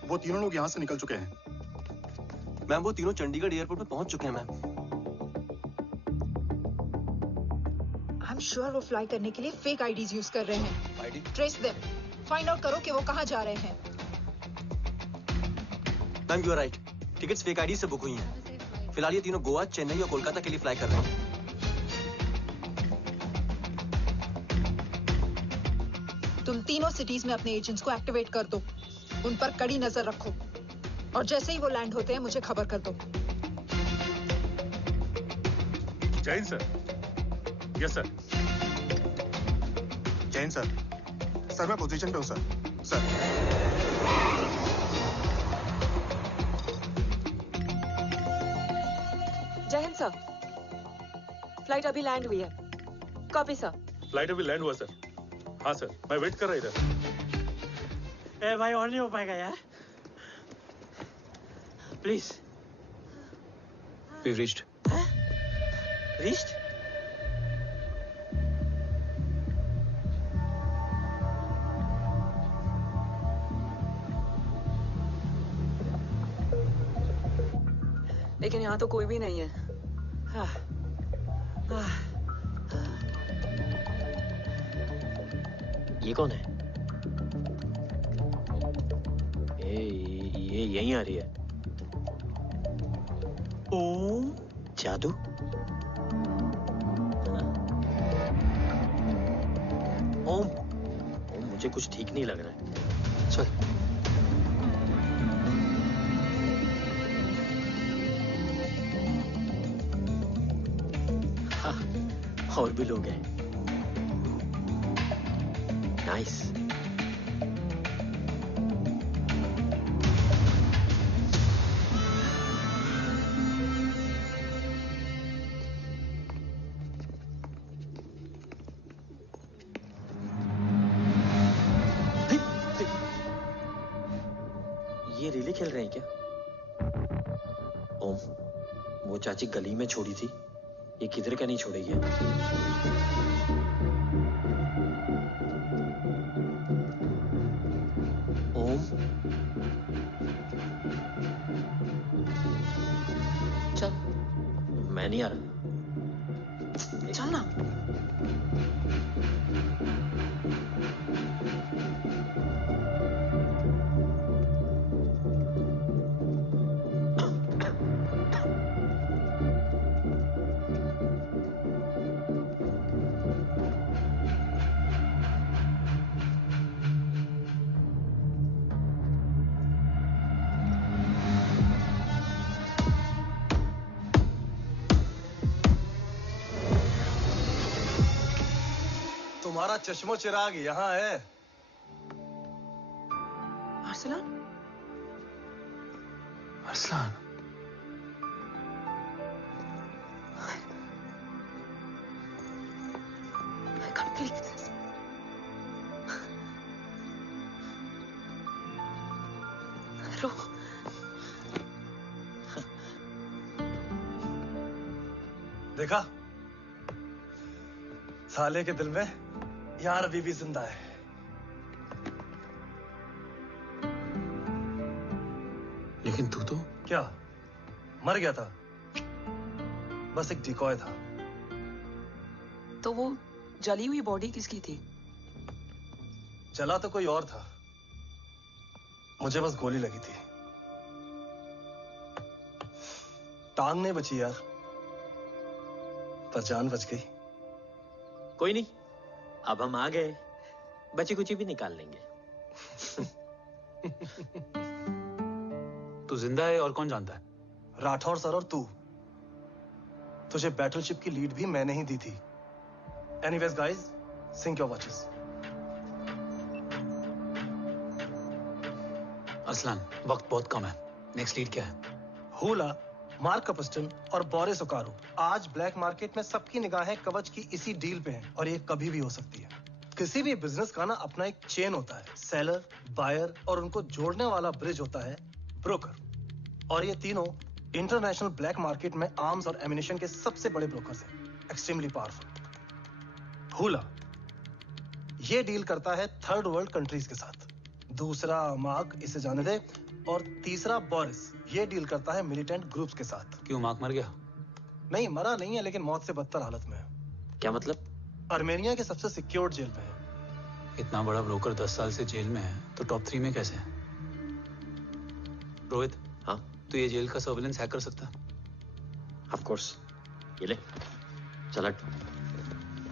वो तीनों लोग यहाँ से निकल चुके हैं। मैम, वो तीनों चंडीगढ़ एयरपोर्ट पे पहुंच चुके हैं मैम। I'm I'm sure वो फ्लाई करने के लिए फेक आईडीज यूज कर रहे हैं। ID? Trace them, find out करो कि वो कहाँ जा रहे हैं। Ma'am you are right, tickets fake ID से बुक हुई हैं। फिलहाल ये तीनों गोवा, चेन्नई और कोलकाता के लिए फ्लाई कर रहे हैं। तुम तीनों सिटीज में अपने एजेंट्स को एक्टिवेट कर दो, उन पर कड़ी नजर रखो और जैसे ही वो लैंड होते हैं मुझे खबर कर दो। Jain sir. Yes sir. Jain sir. Sir मैं पोजीशन पे हूँ सर। सर। जय हिंद सर। फ्लाइट अभी लैंड हुई है। Copy sir. फ्लाइट अभी लैंड हुआ सर। हाँ सर, मैं वेट कर रहा इधर। ए भाई और नहीं हो पाएगा यार, प्लीज। We've reached. Reached? लेकिन यहाँ तो कोई भी नहीं है। ये कौन है? ये यहीं आ रही है। ओम जादू। ओम मुझे कुछ ठीक नहीं लग रहा है। चल। हाँ, और भी लोग हैं। नाइस। ये रिले खेल रहे हैं क्या? ओम, वो चाची गली में छोड़ी थी, ये किधर का नहीं छोड़ेगी। ओम, चल। मैं नहीं आ रहा। चल ना। तुम्हारा चश्मो चिराग यहाँ है। Arsalan? Arsalan. I can't believe this. रो। देखा? साले के दिल में यार अभी भी जिंदा है। लेकिन तू तो क्या मर गया था? बस एक डिकॉय था। तो वो जली हुई बॉडी किसकी थी? जला तो कोई और था, मुझे बस गोली लगी थी। टांग नहीं बची यार, पर जान बच गई। कोई नहीं, अब हम आ गए, बची कुची भी निकाल लेंगे। तू जिंदा है और कौन जानता है? राठौर सर और तू। तुझे बैटलशिप की लीड भी मैंने ही दी थी। Anyways guys, sync your watches. Arsalan, वक्त बहुत कम है। नेक्स्ट लीड क्या है? हुला, मार्क कपस्टन और बोरिस ओकारो आज ब्लैक मार्केट में सबकी निगाहें कवच की इसी डील पे हैं और ये कभी भी हो सकती है। किसी भी बिजनेस का ना अपना एक चेन होता है, सेलर, बायर और उनको जोड़ने वाला ब्रिज होता है ब्रोकर। और ये तीनों इंटरनेशनल ब्लैक मार्केट में आर्म्स और एमिनेशन के सबसे बड़े ब्रोकर्स हैं, एक्सट्रीमली पावरफुल। हुला ये डील करता है थर्ड वर्ल्ड कंट्रीज के साथ। दूसरा मार्क, इसे जाने दे। और तीसरा बोरिस, ये डील करता है मिलिटेंट ग्रुप्स के साथ। क्यों, मार्क मर गया? नहीं, मरा नहीं है, लेकिन मौत से बदतर हालत में है। क्या मतलब? आर्मेनिया के सबसे सिक्योर्ड जेल में है। इतना बड़ा ब्रोकर 10 साल से जेल में है तो टॉप 3 में कैसे है? रोहित, हाँ, तो ये जेल का सर्विलेंस हैक कर सकता? Of course. ये ले, चला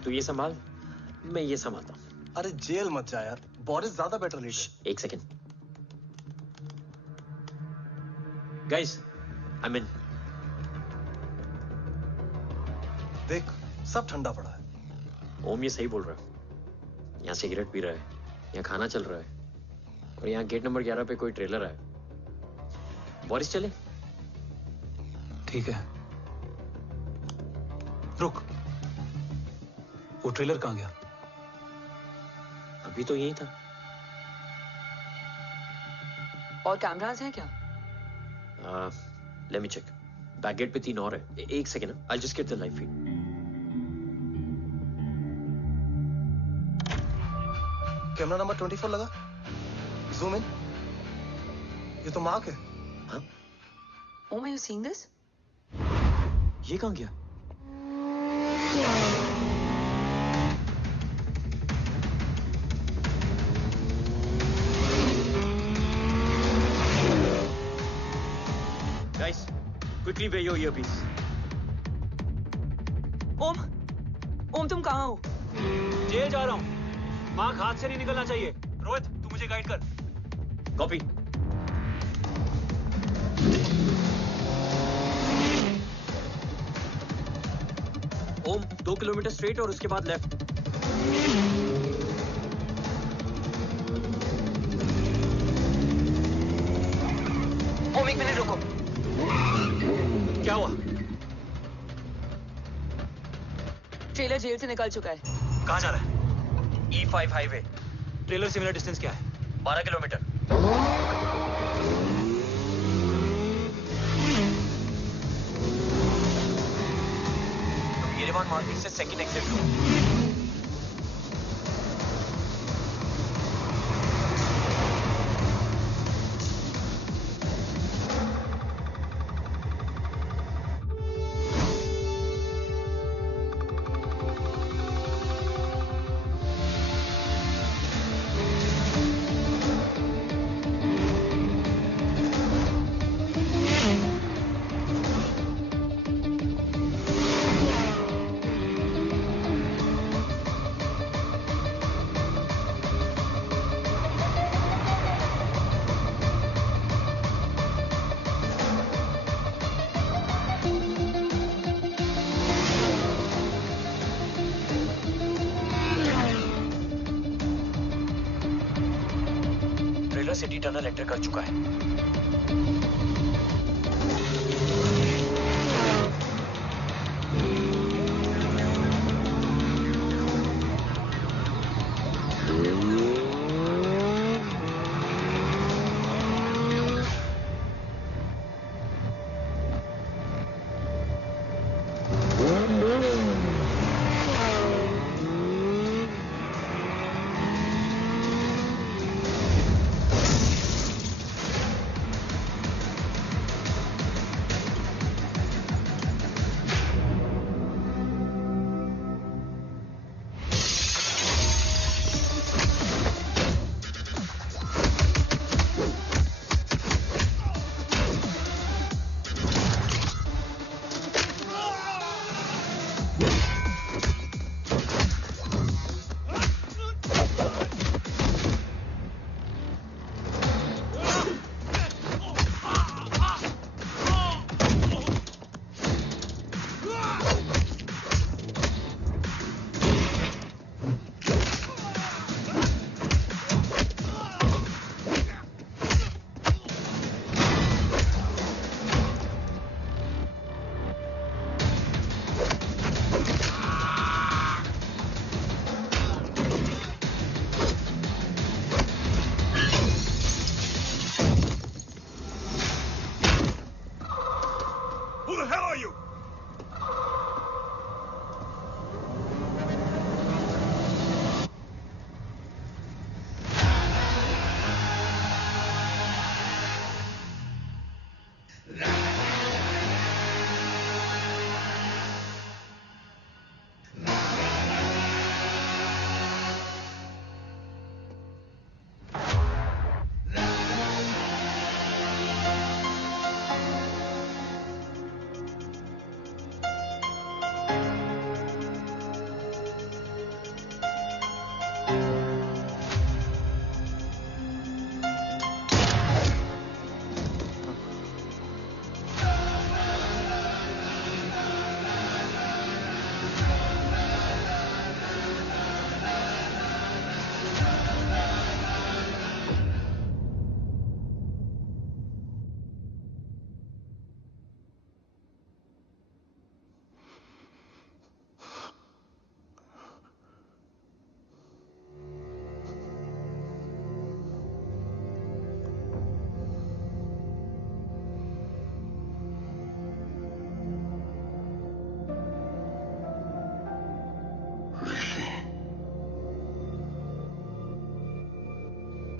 तू ये संभाल, मैं ये संभालता हूँ। अरे जेल मत जा यार, बोरिस ज्यादा बेटर लीडर। एक सेकेंड गाइस, आई मीन देख, सब ठंडा पड़ा है। ओम ये सही बोल रहा है। यहाँ सिगरेट पी रहा है, यहाँ खाना चल रहा है, और यहाँ गेट नंबर 11 पे कोई ट्रेलर है। बोरिस चले? ठीक है, रुक, वो ट्रेलर कहाँ गया? अभी तो यही था। और कैमरास हैं क्या? Let me check. Back gate पे 3 और है। एक second, I just get the live feed. Camera number 24 लगा, जूम इन। ये तो मार्क है। हाँ? Om, are you seeing this? ये कहाँ गया? Guys, quickly wear your earpiece. ओम तुम कहाँ हो? जेल जा रहा हूँ। मार्क हाथ से नहीं निकलना चाहिए। रोहित, तू मुझे गाइड कर। कॉपी। ओम 2 किलोमीटर स्ट्रेट और उसके बाद लेफ्ट। ओम 1 मिनट रुको। क्या हुआ? ट्रेलर जेल से निकल चुका है। कहाँ जा रहा है? E5 highway. ट्रेलर से मेरा डिस्टेंस क्या है? 12 किलोमीटर। तुम येरेवान मार्केट से सेकंड एग्जिट लो। सिटी टनल एंटर कर चुका है।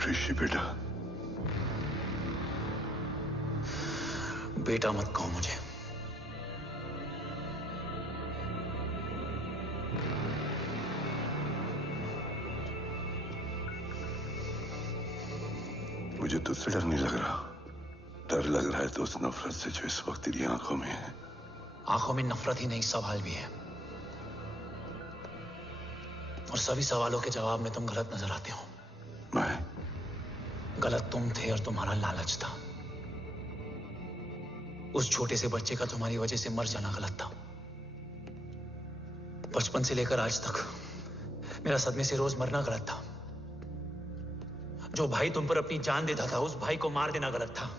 ऋषि बेटा। बेटा मत कहो मुझे। मुझे तुझसे डर नहीं लग रहा, डर लग रहा है तो उस नफरत से जो इस वक्त तेरी आंखों में है। आंखों में नफरत ही नहीं, सवाल भी है, और सभी सवालों के जवाब में तुम गलत नजर आते हो। मैं गलत तुम थे और तुम्हारा लालच था। उस छोटे से बच्चे का तुम्हारी वजह से मर जाना गलत था। बचपन से लेकर आज तक मेरा सदमे से रोज मरना गलत था। जो भाई तुम पर अपनी जान देता था, उस भाई को मार देना गलत था।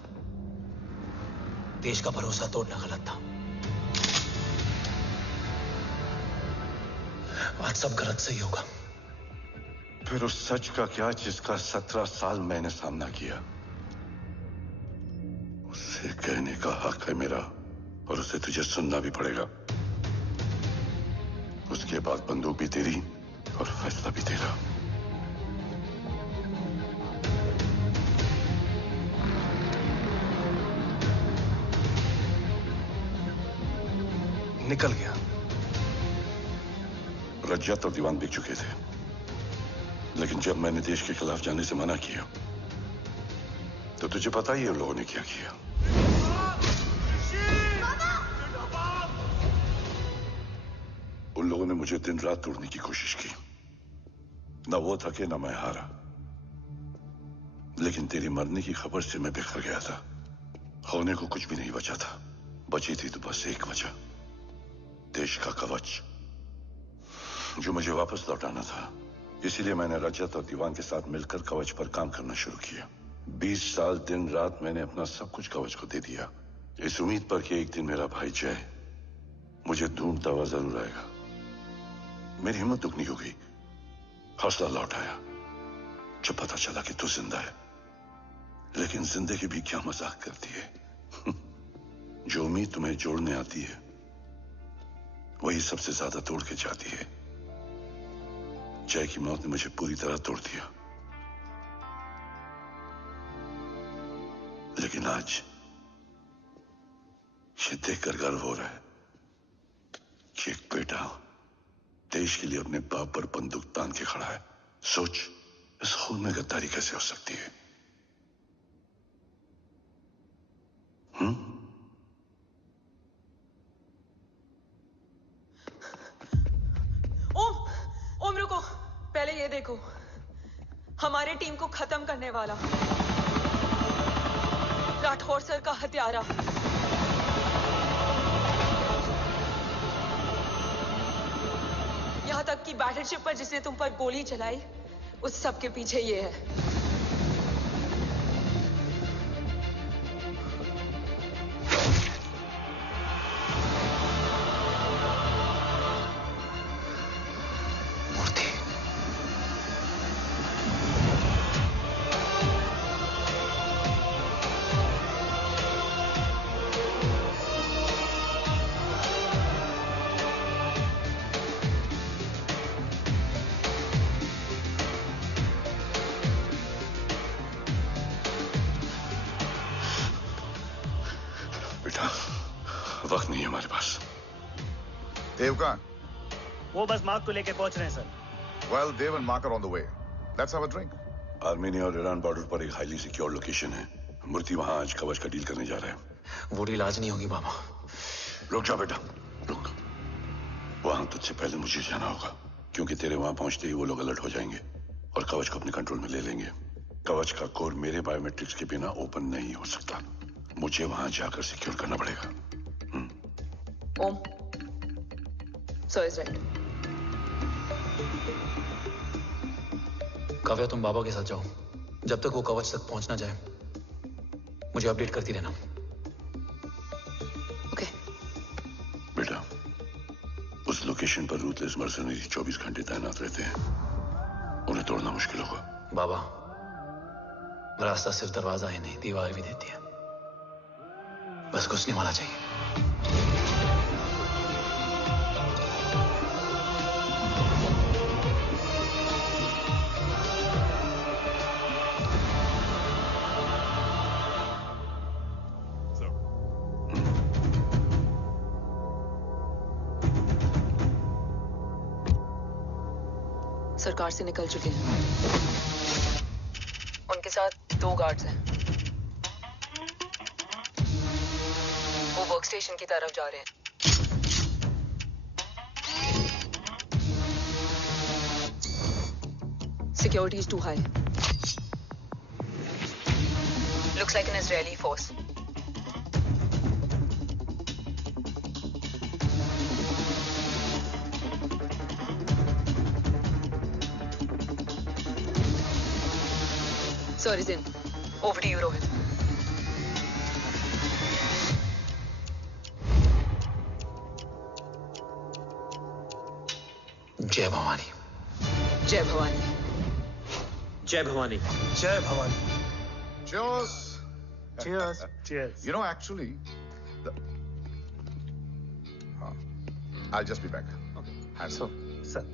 देश का भरोसा तोड़ना गलत था। आज सब गलत सही होगा। फिर उस सच का क्या जिसका 17 साल मैंने सामना किया? उसे कहने का हक है मेरा, और उसे तुझे सुनना भी पड़ेगा। उसके बाद बंदूक भी तेरी और फैसला भी तेरा। निकल गया। रज्जत और दीवान बिक चुके थे, लेकिन जब मैंने देश के खिलाफ जाने से मना किया तो तुझे पता ही है उन लोगों ने क्या किया। उन लोगों ने मुझे दिन रात तोड़ने की कोशिश की। ना वो थके ना मैं हारा, लेकिन तेरी मरने की खबर से मैं बिखर गया था। होने को कुछ भी नहीं बचा था। बची थी तो बस एक वजह, देश का कवच, जो मुझे वापस लौटाना था। इसीलिए मैंने रजत और दीवान के साथ मिलकर कवच पर काम करना शुरू किया। 20 साल दिन रात मैंने अपना सब कुछ कवच को दे दिया, इस उम्मीद पर कि एक दिन मेरा भाई जय मुझे ढूंढता हुआ जरूर आएगा। मेरी हिम्मत दुगनी हो गई, हौसला लौट आया जब पता चला कि तू जिंदा है। लेकिन जिंदगी भी क्या मजाक करती है। जो उम्मीद तुम्हें जोड़ने आती है वही सबसे ज्यादा तोड़ के जाती है। जय की मौत ने मुझे पूरी तरह तोड़ दिया, लेकिन आज ये देखकर गर्व हो रहा है कि एक बेटा देश के लिए अपने बाप पर बंदूक तान के खड़ा है। सोच, इस खून में गद्दारी कैसे हो सकती है? ओम रुको, पहले ये देखो, हमारे टीम को खत्म करने वाला राठौर सर का हत्यारा। यहां तक कि बैटलशिप पर जिसने तुम पर गोली चलाई, उस सब के पीछे ये है। वक्त नहीं है हमारे पास। देव कहाँ? वो बस मार्क को लेके पहुंच रहे हैं sir. Well, Dev and Mark are on the way. Let's have a drink. Armenia और ईरान बॉर्डर पर एक हाईली सिक्योर लोकेशन है। मूर्ति वहां आज कवच का डील करने जा रहा है। वो डील आज नहीं होगी बाबा। रुक जा बेटा, रुक। वहां तुझसे पहले मुझे जाना होगा, क्योंकि तेरे वहां पहुंचते ही वो लोग अलर्ट हो जाएंगे और कवच को अपने कंट्रोल में ले लेंगे। कवच का कोड मेरे बायोमेट्रिक्स के बिना ओपन नहीं हो सकता। मुझे वहां जाकर सिक्योर करना पड़ेगा। ओम, सो इज राइट। काव्या, तुम बाबा के साथ जाओ। जब तक वो कवच तक पहुंच ना जाए मुझे अपडेट करती रहना। ओके। बेटा, उस लोकेशन पर रूथलेस मर्सनरी 24 घंटे तैनात रहते हैं। उन्हें तोड़ना मुश्किल होगा। बाबा, रास्ता सिर्फ दरवाजा ही नहीं, दीवार भी देती है। बस घुसने वाला चाहिए। सरकार से निकल चुके हैं। उनके साथ 2 गार्ड्स हैं। वो वर्क स्टेशन की तरफ जा रहे हैं। Security is too high. Looks like an Israeli force. Sir is in. Over to you, Rohit. जय भवानी। जय भवानी। जय भवानी। जय Bhavani. Cheers. Cheers. Cheers. You know, actually, I'll just be back. Okay. Hands So, sir,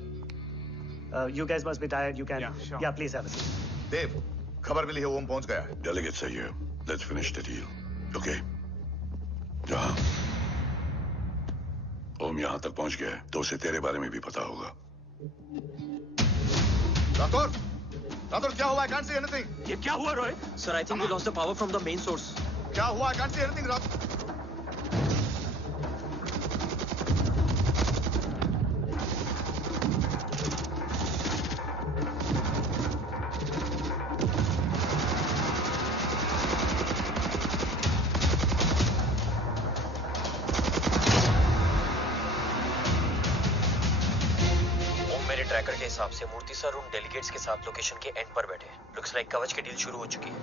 you guys must be tired. You can. Yeah, sure. Yeah, please have a seat. Dave, खबर मिली है ओम पहुंच गया है। Delegates are here. Let's finish the deal. Okay? जहाँ ओम यहाँ तक पहुंच गया है, तो उसे तेरे बारे में भी पता होगा। राठौर, राठौर क्या हुआ? I can't see anything. ये क्या हुआ Rohit? Sir, I think we lost the power from the main source. क्या हुआ? I can't see anything, Rathore. Tracker के हिसाब से मूर्ति सर उन डेलीगेट्स के साथ लोकेशन के एंड पर बैठे हैं। लुक्स लाइक कवच की डील शुरू हो चुकी है।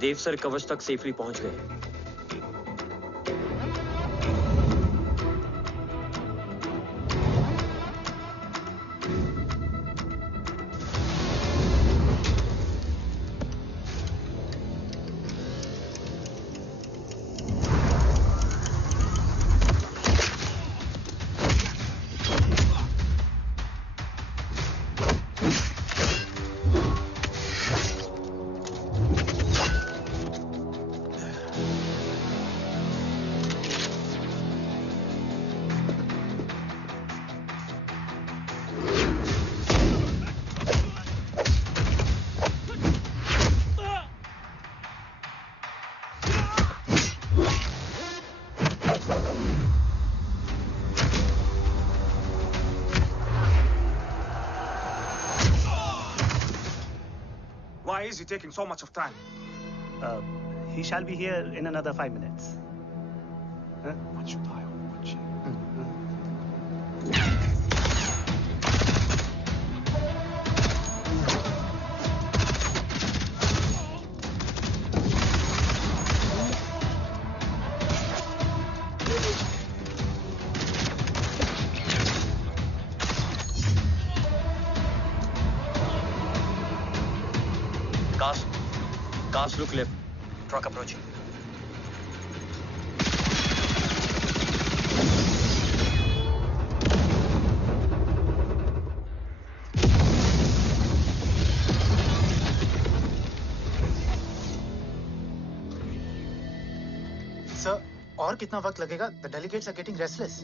देव सर कवच तक सेफली पहुंच गए। Why is he taking so much of time? He shall be here in another 5 minutes. Huh? What should I watch? Cars look left. Truck approaching. Sir, और कितना वक्त लगेगा? The delegates are getting restless.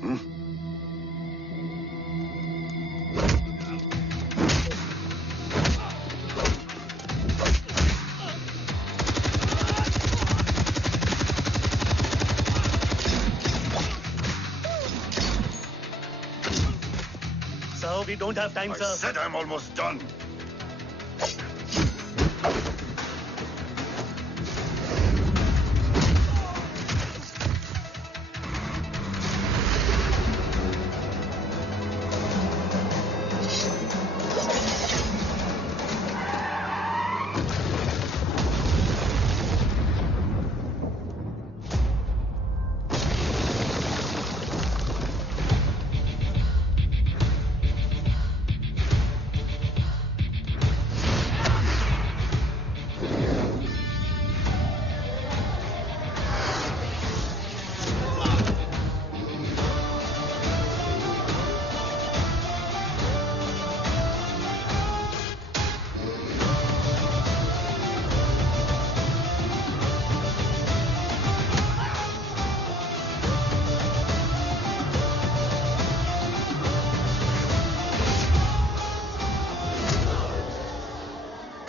We don't have time, sir. I said I'm almost done.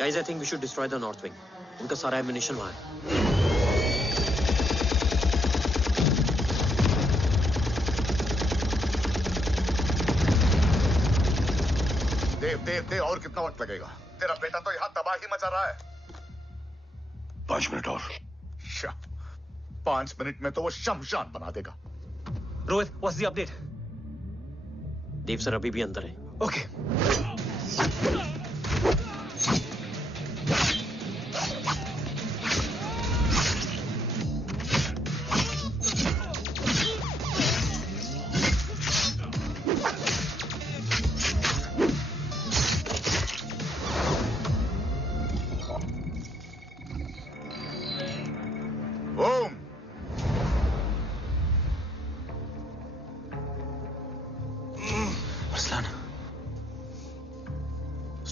Guys, I think we should destroy the north wing. उनका सारा ammunition वहाँ है. देव और कितना वक्त लगेगा? तेरा बेटा तो यहाँ तबाही मचा रहा है. 5 मिनट और. 5 मिनट में तो वो शमशान बना देगा. Rohit, what's the update? Dev sir अभी भी अंदर है. Okay.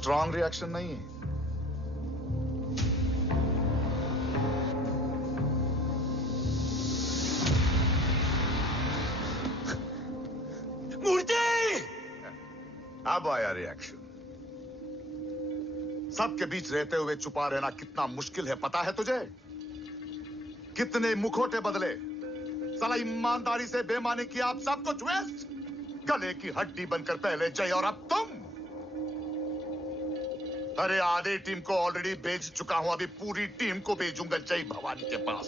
स्ट्रॉन्ग रिएक्शन नहीं है. मूर्ति! अब आया रिएक्शन. सबके बीच रहते हुए छुपा रहना कितना मुश्किल है पता है तुझे? कितने मुखौटे बदले. साला ईमानदारी से बेमानी किया, आप सब कुछ वेस्ट. गले की हड्डी बनकर पहले जय और अब तुम. अरे आधे टीम को ऑलरेडी भेज चुका हूं, अभी पूरी टीम को भेजूंगा जय भवानी के पास.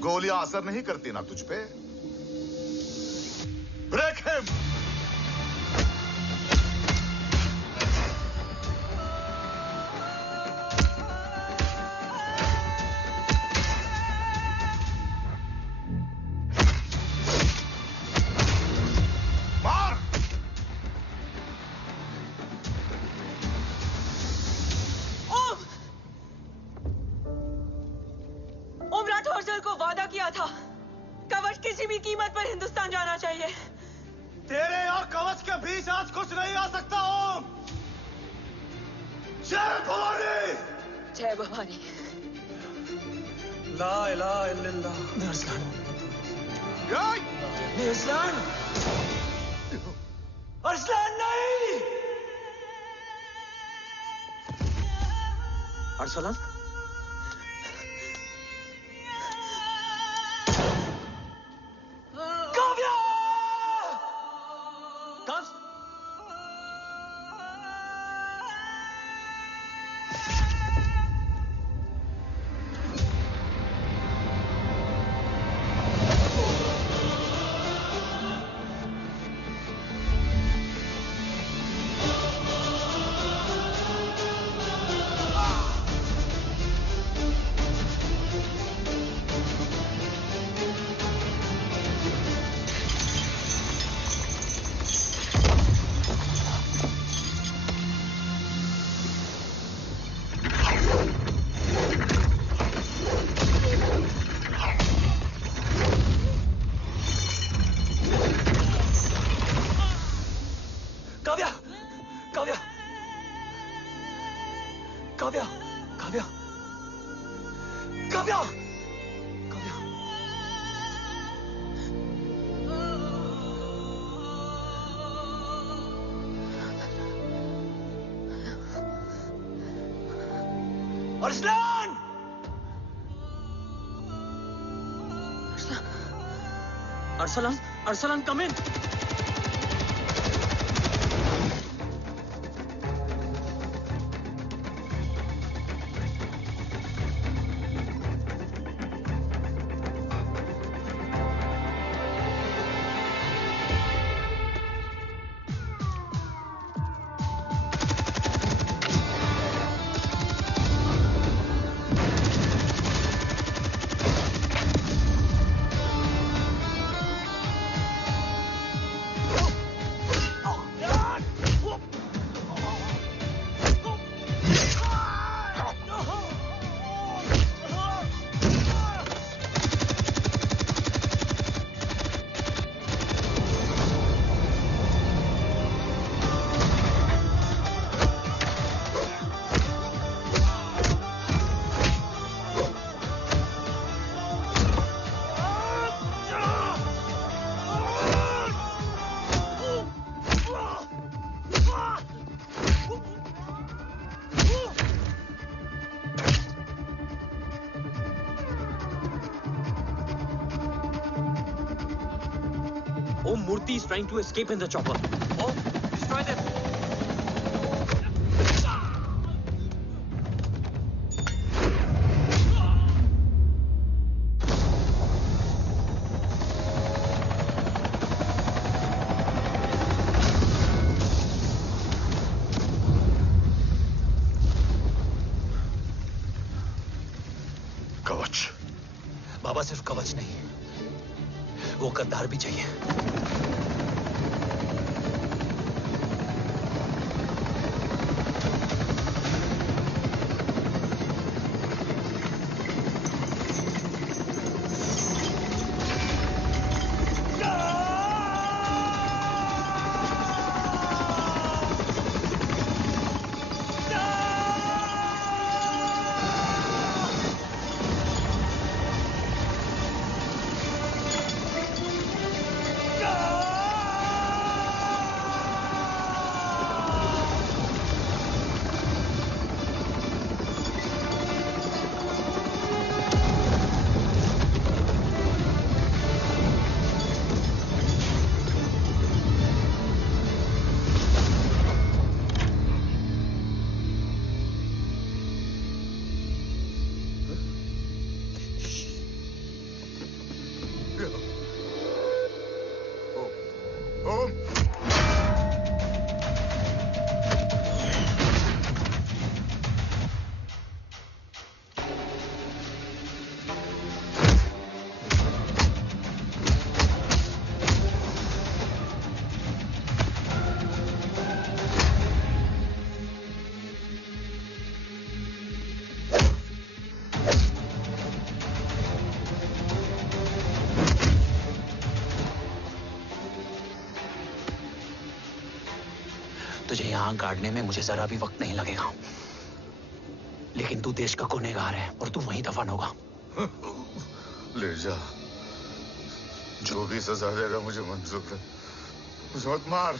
गोलियां असर नहीं करती ना तुझ पे. Break him. तेरे और कवच के बीच आज कुछ नहीं आ सकता ओम. जय भवानी. जय भवानी. ला इलाहा इल्लल्लाह. अरसलान. अरसलान. अरसलान नहीं. Arsalan. Arsalan! Arsalan, Arsalan, come in. Om Murthy is trying to escape in the chopper. Oh, destroy them. कवच। बाबा सिर्फ कवच नहीं, वो गद्दार भी चाहिए। तुझे यहां गाड़ने में मुझे जरा भी वक्त नहीं लगेगा, लेकिन तू देश का गुनहगार है और तू वहीं दफन होगा। ले जा, जो भी सजा देगा मुझे मंजूर है, मुझे मत मार।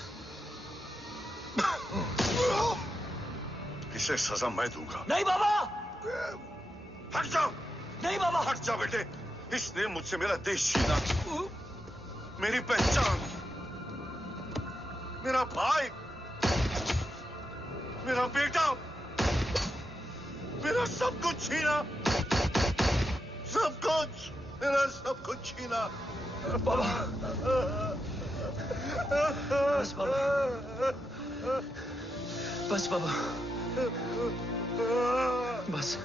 इसे सजा मैं दूंगा। नहीं बाबा, हट जाओ। नहीं बाबा, हट जा बेटे। इसने मुझसे मेरा देश छीना, मेरी पहचान, मेरा भाई, मेरा बेटा, मेरा सब कुछ छीना, सब कुछ, मेरा सब कुछ छीना। बाबा, बस बाबा, बस बाबा, बस।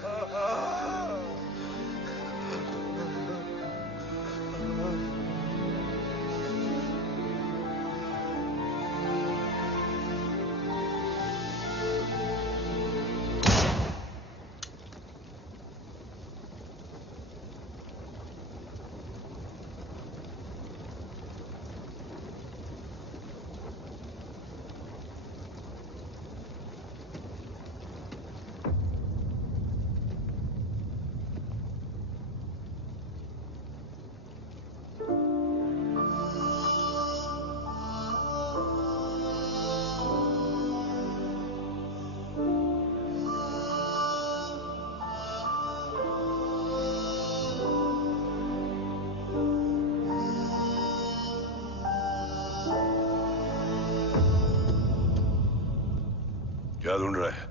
क्या ढूंढ रहा है?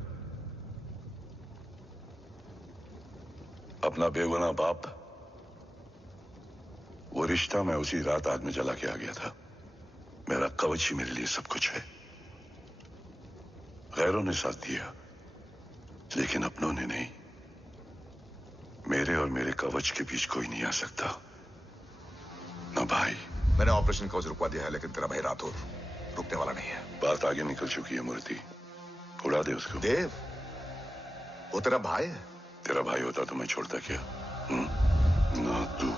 अपना बेगुनाह बाप। वो रिश्ता मैं उसी रात आग में जला के आ गया था। मेरा कवच ही मेरे लिए सब कुछ है। गैरों ने साथ दिया, लेकिन अपनों ने नहीं। मेरे और मेरे कवच के बीच कोई नहीं आ सकता, ना भाई। मैंने ऑपरेशन कवच रुकवा दिया है, लेकिन तेरा भाई राठौर रुकने वाला नहीं है। बात आगे निकल चुकी है मूर्ति, उड़ा दे उसको। देव, वो तेरा भाई है। तेरा भाई होता तो मैं छोड़ता क्या? ना तू।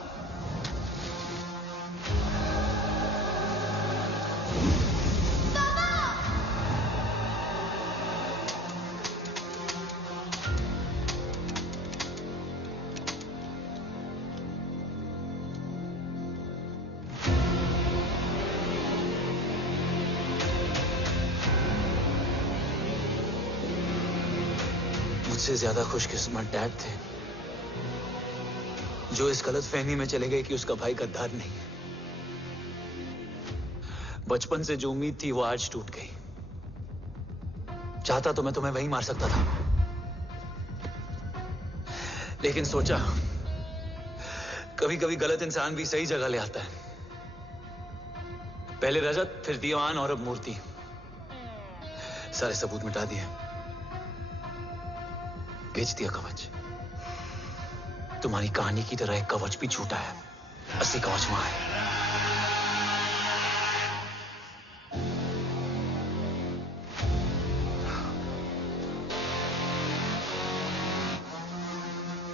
मुझसे ज्यादा खुशकिस्मत डैड थे, जो इस गलतफहमी में चले गए कि उसका भाई गद्दार नहीं है। बचपन से जो उम्मीद थी वो आज टूट गई। चाहता तो मैं तुम्हें वहीं मार सकता था, लेकिन सोचा कभी कभी गलत इंसान भी सही जगह ले आता है। पहले रजत, फिर दीवान और अब मूर्ति। सारे सबूत मिटा दिए, बेच दिया कवच। तुम्हारी कहानी की तरह एक कवच भी झूठा है, असली कवच वहां है।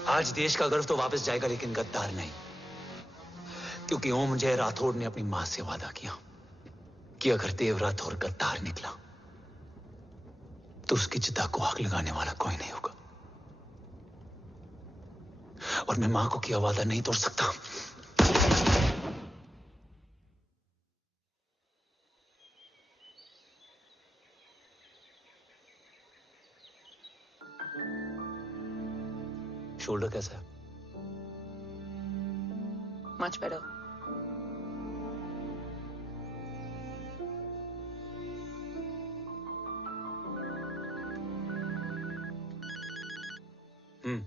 आज देश का गर्व तो वापस जाएगा, लेकिन गद्दार नहीं, क्योंकि ओम जय राठौड़ ने अपनी मां से वादा किया कि अगर देव राठौड़ गद्दार निकला तो उसकी चिता को आग लगाने वाला कोई नहीं होगा। और मैं मां को किया वादा नहीं तोड़ सकता। शोल्डर कैसा है? Much better. हम्म।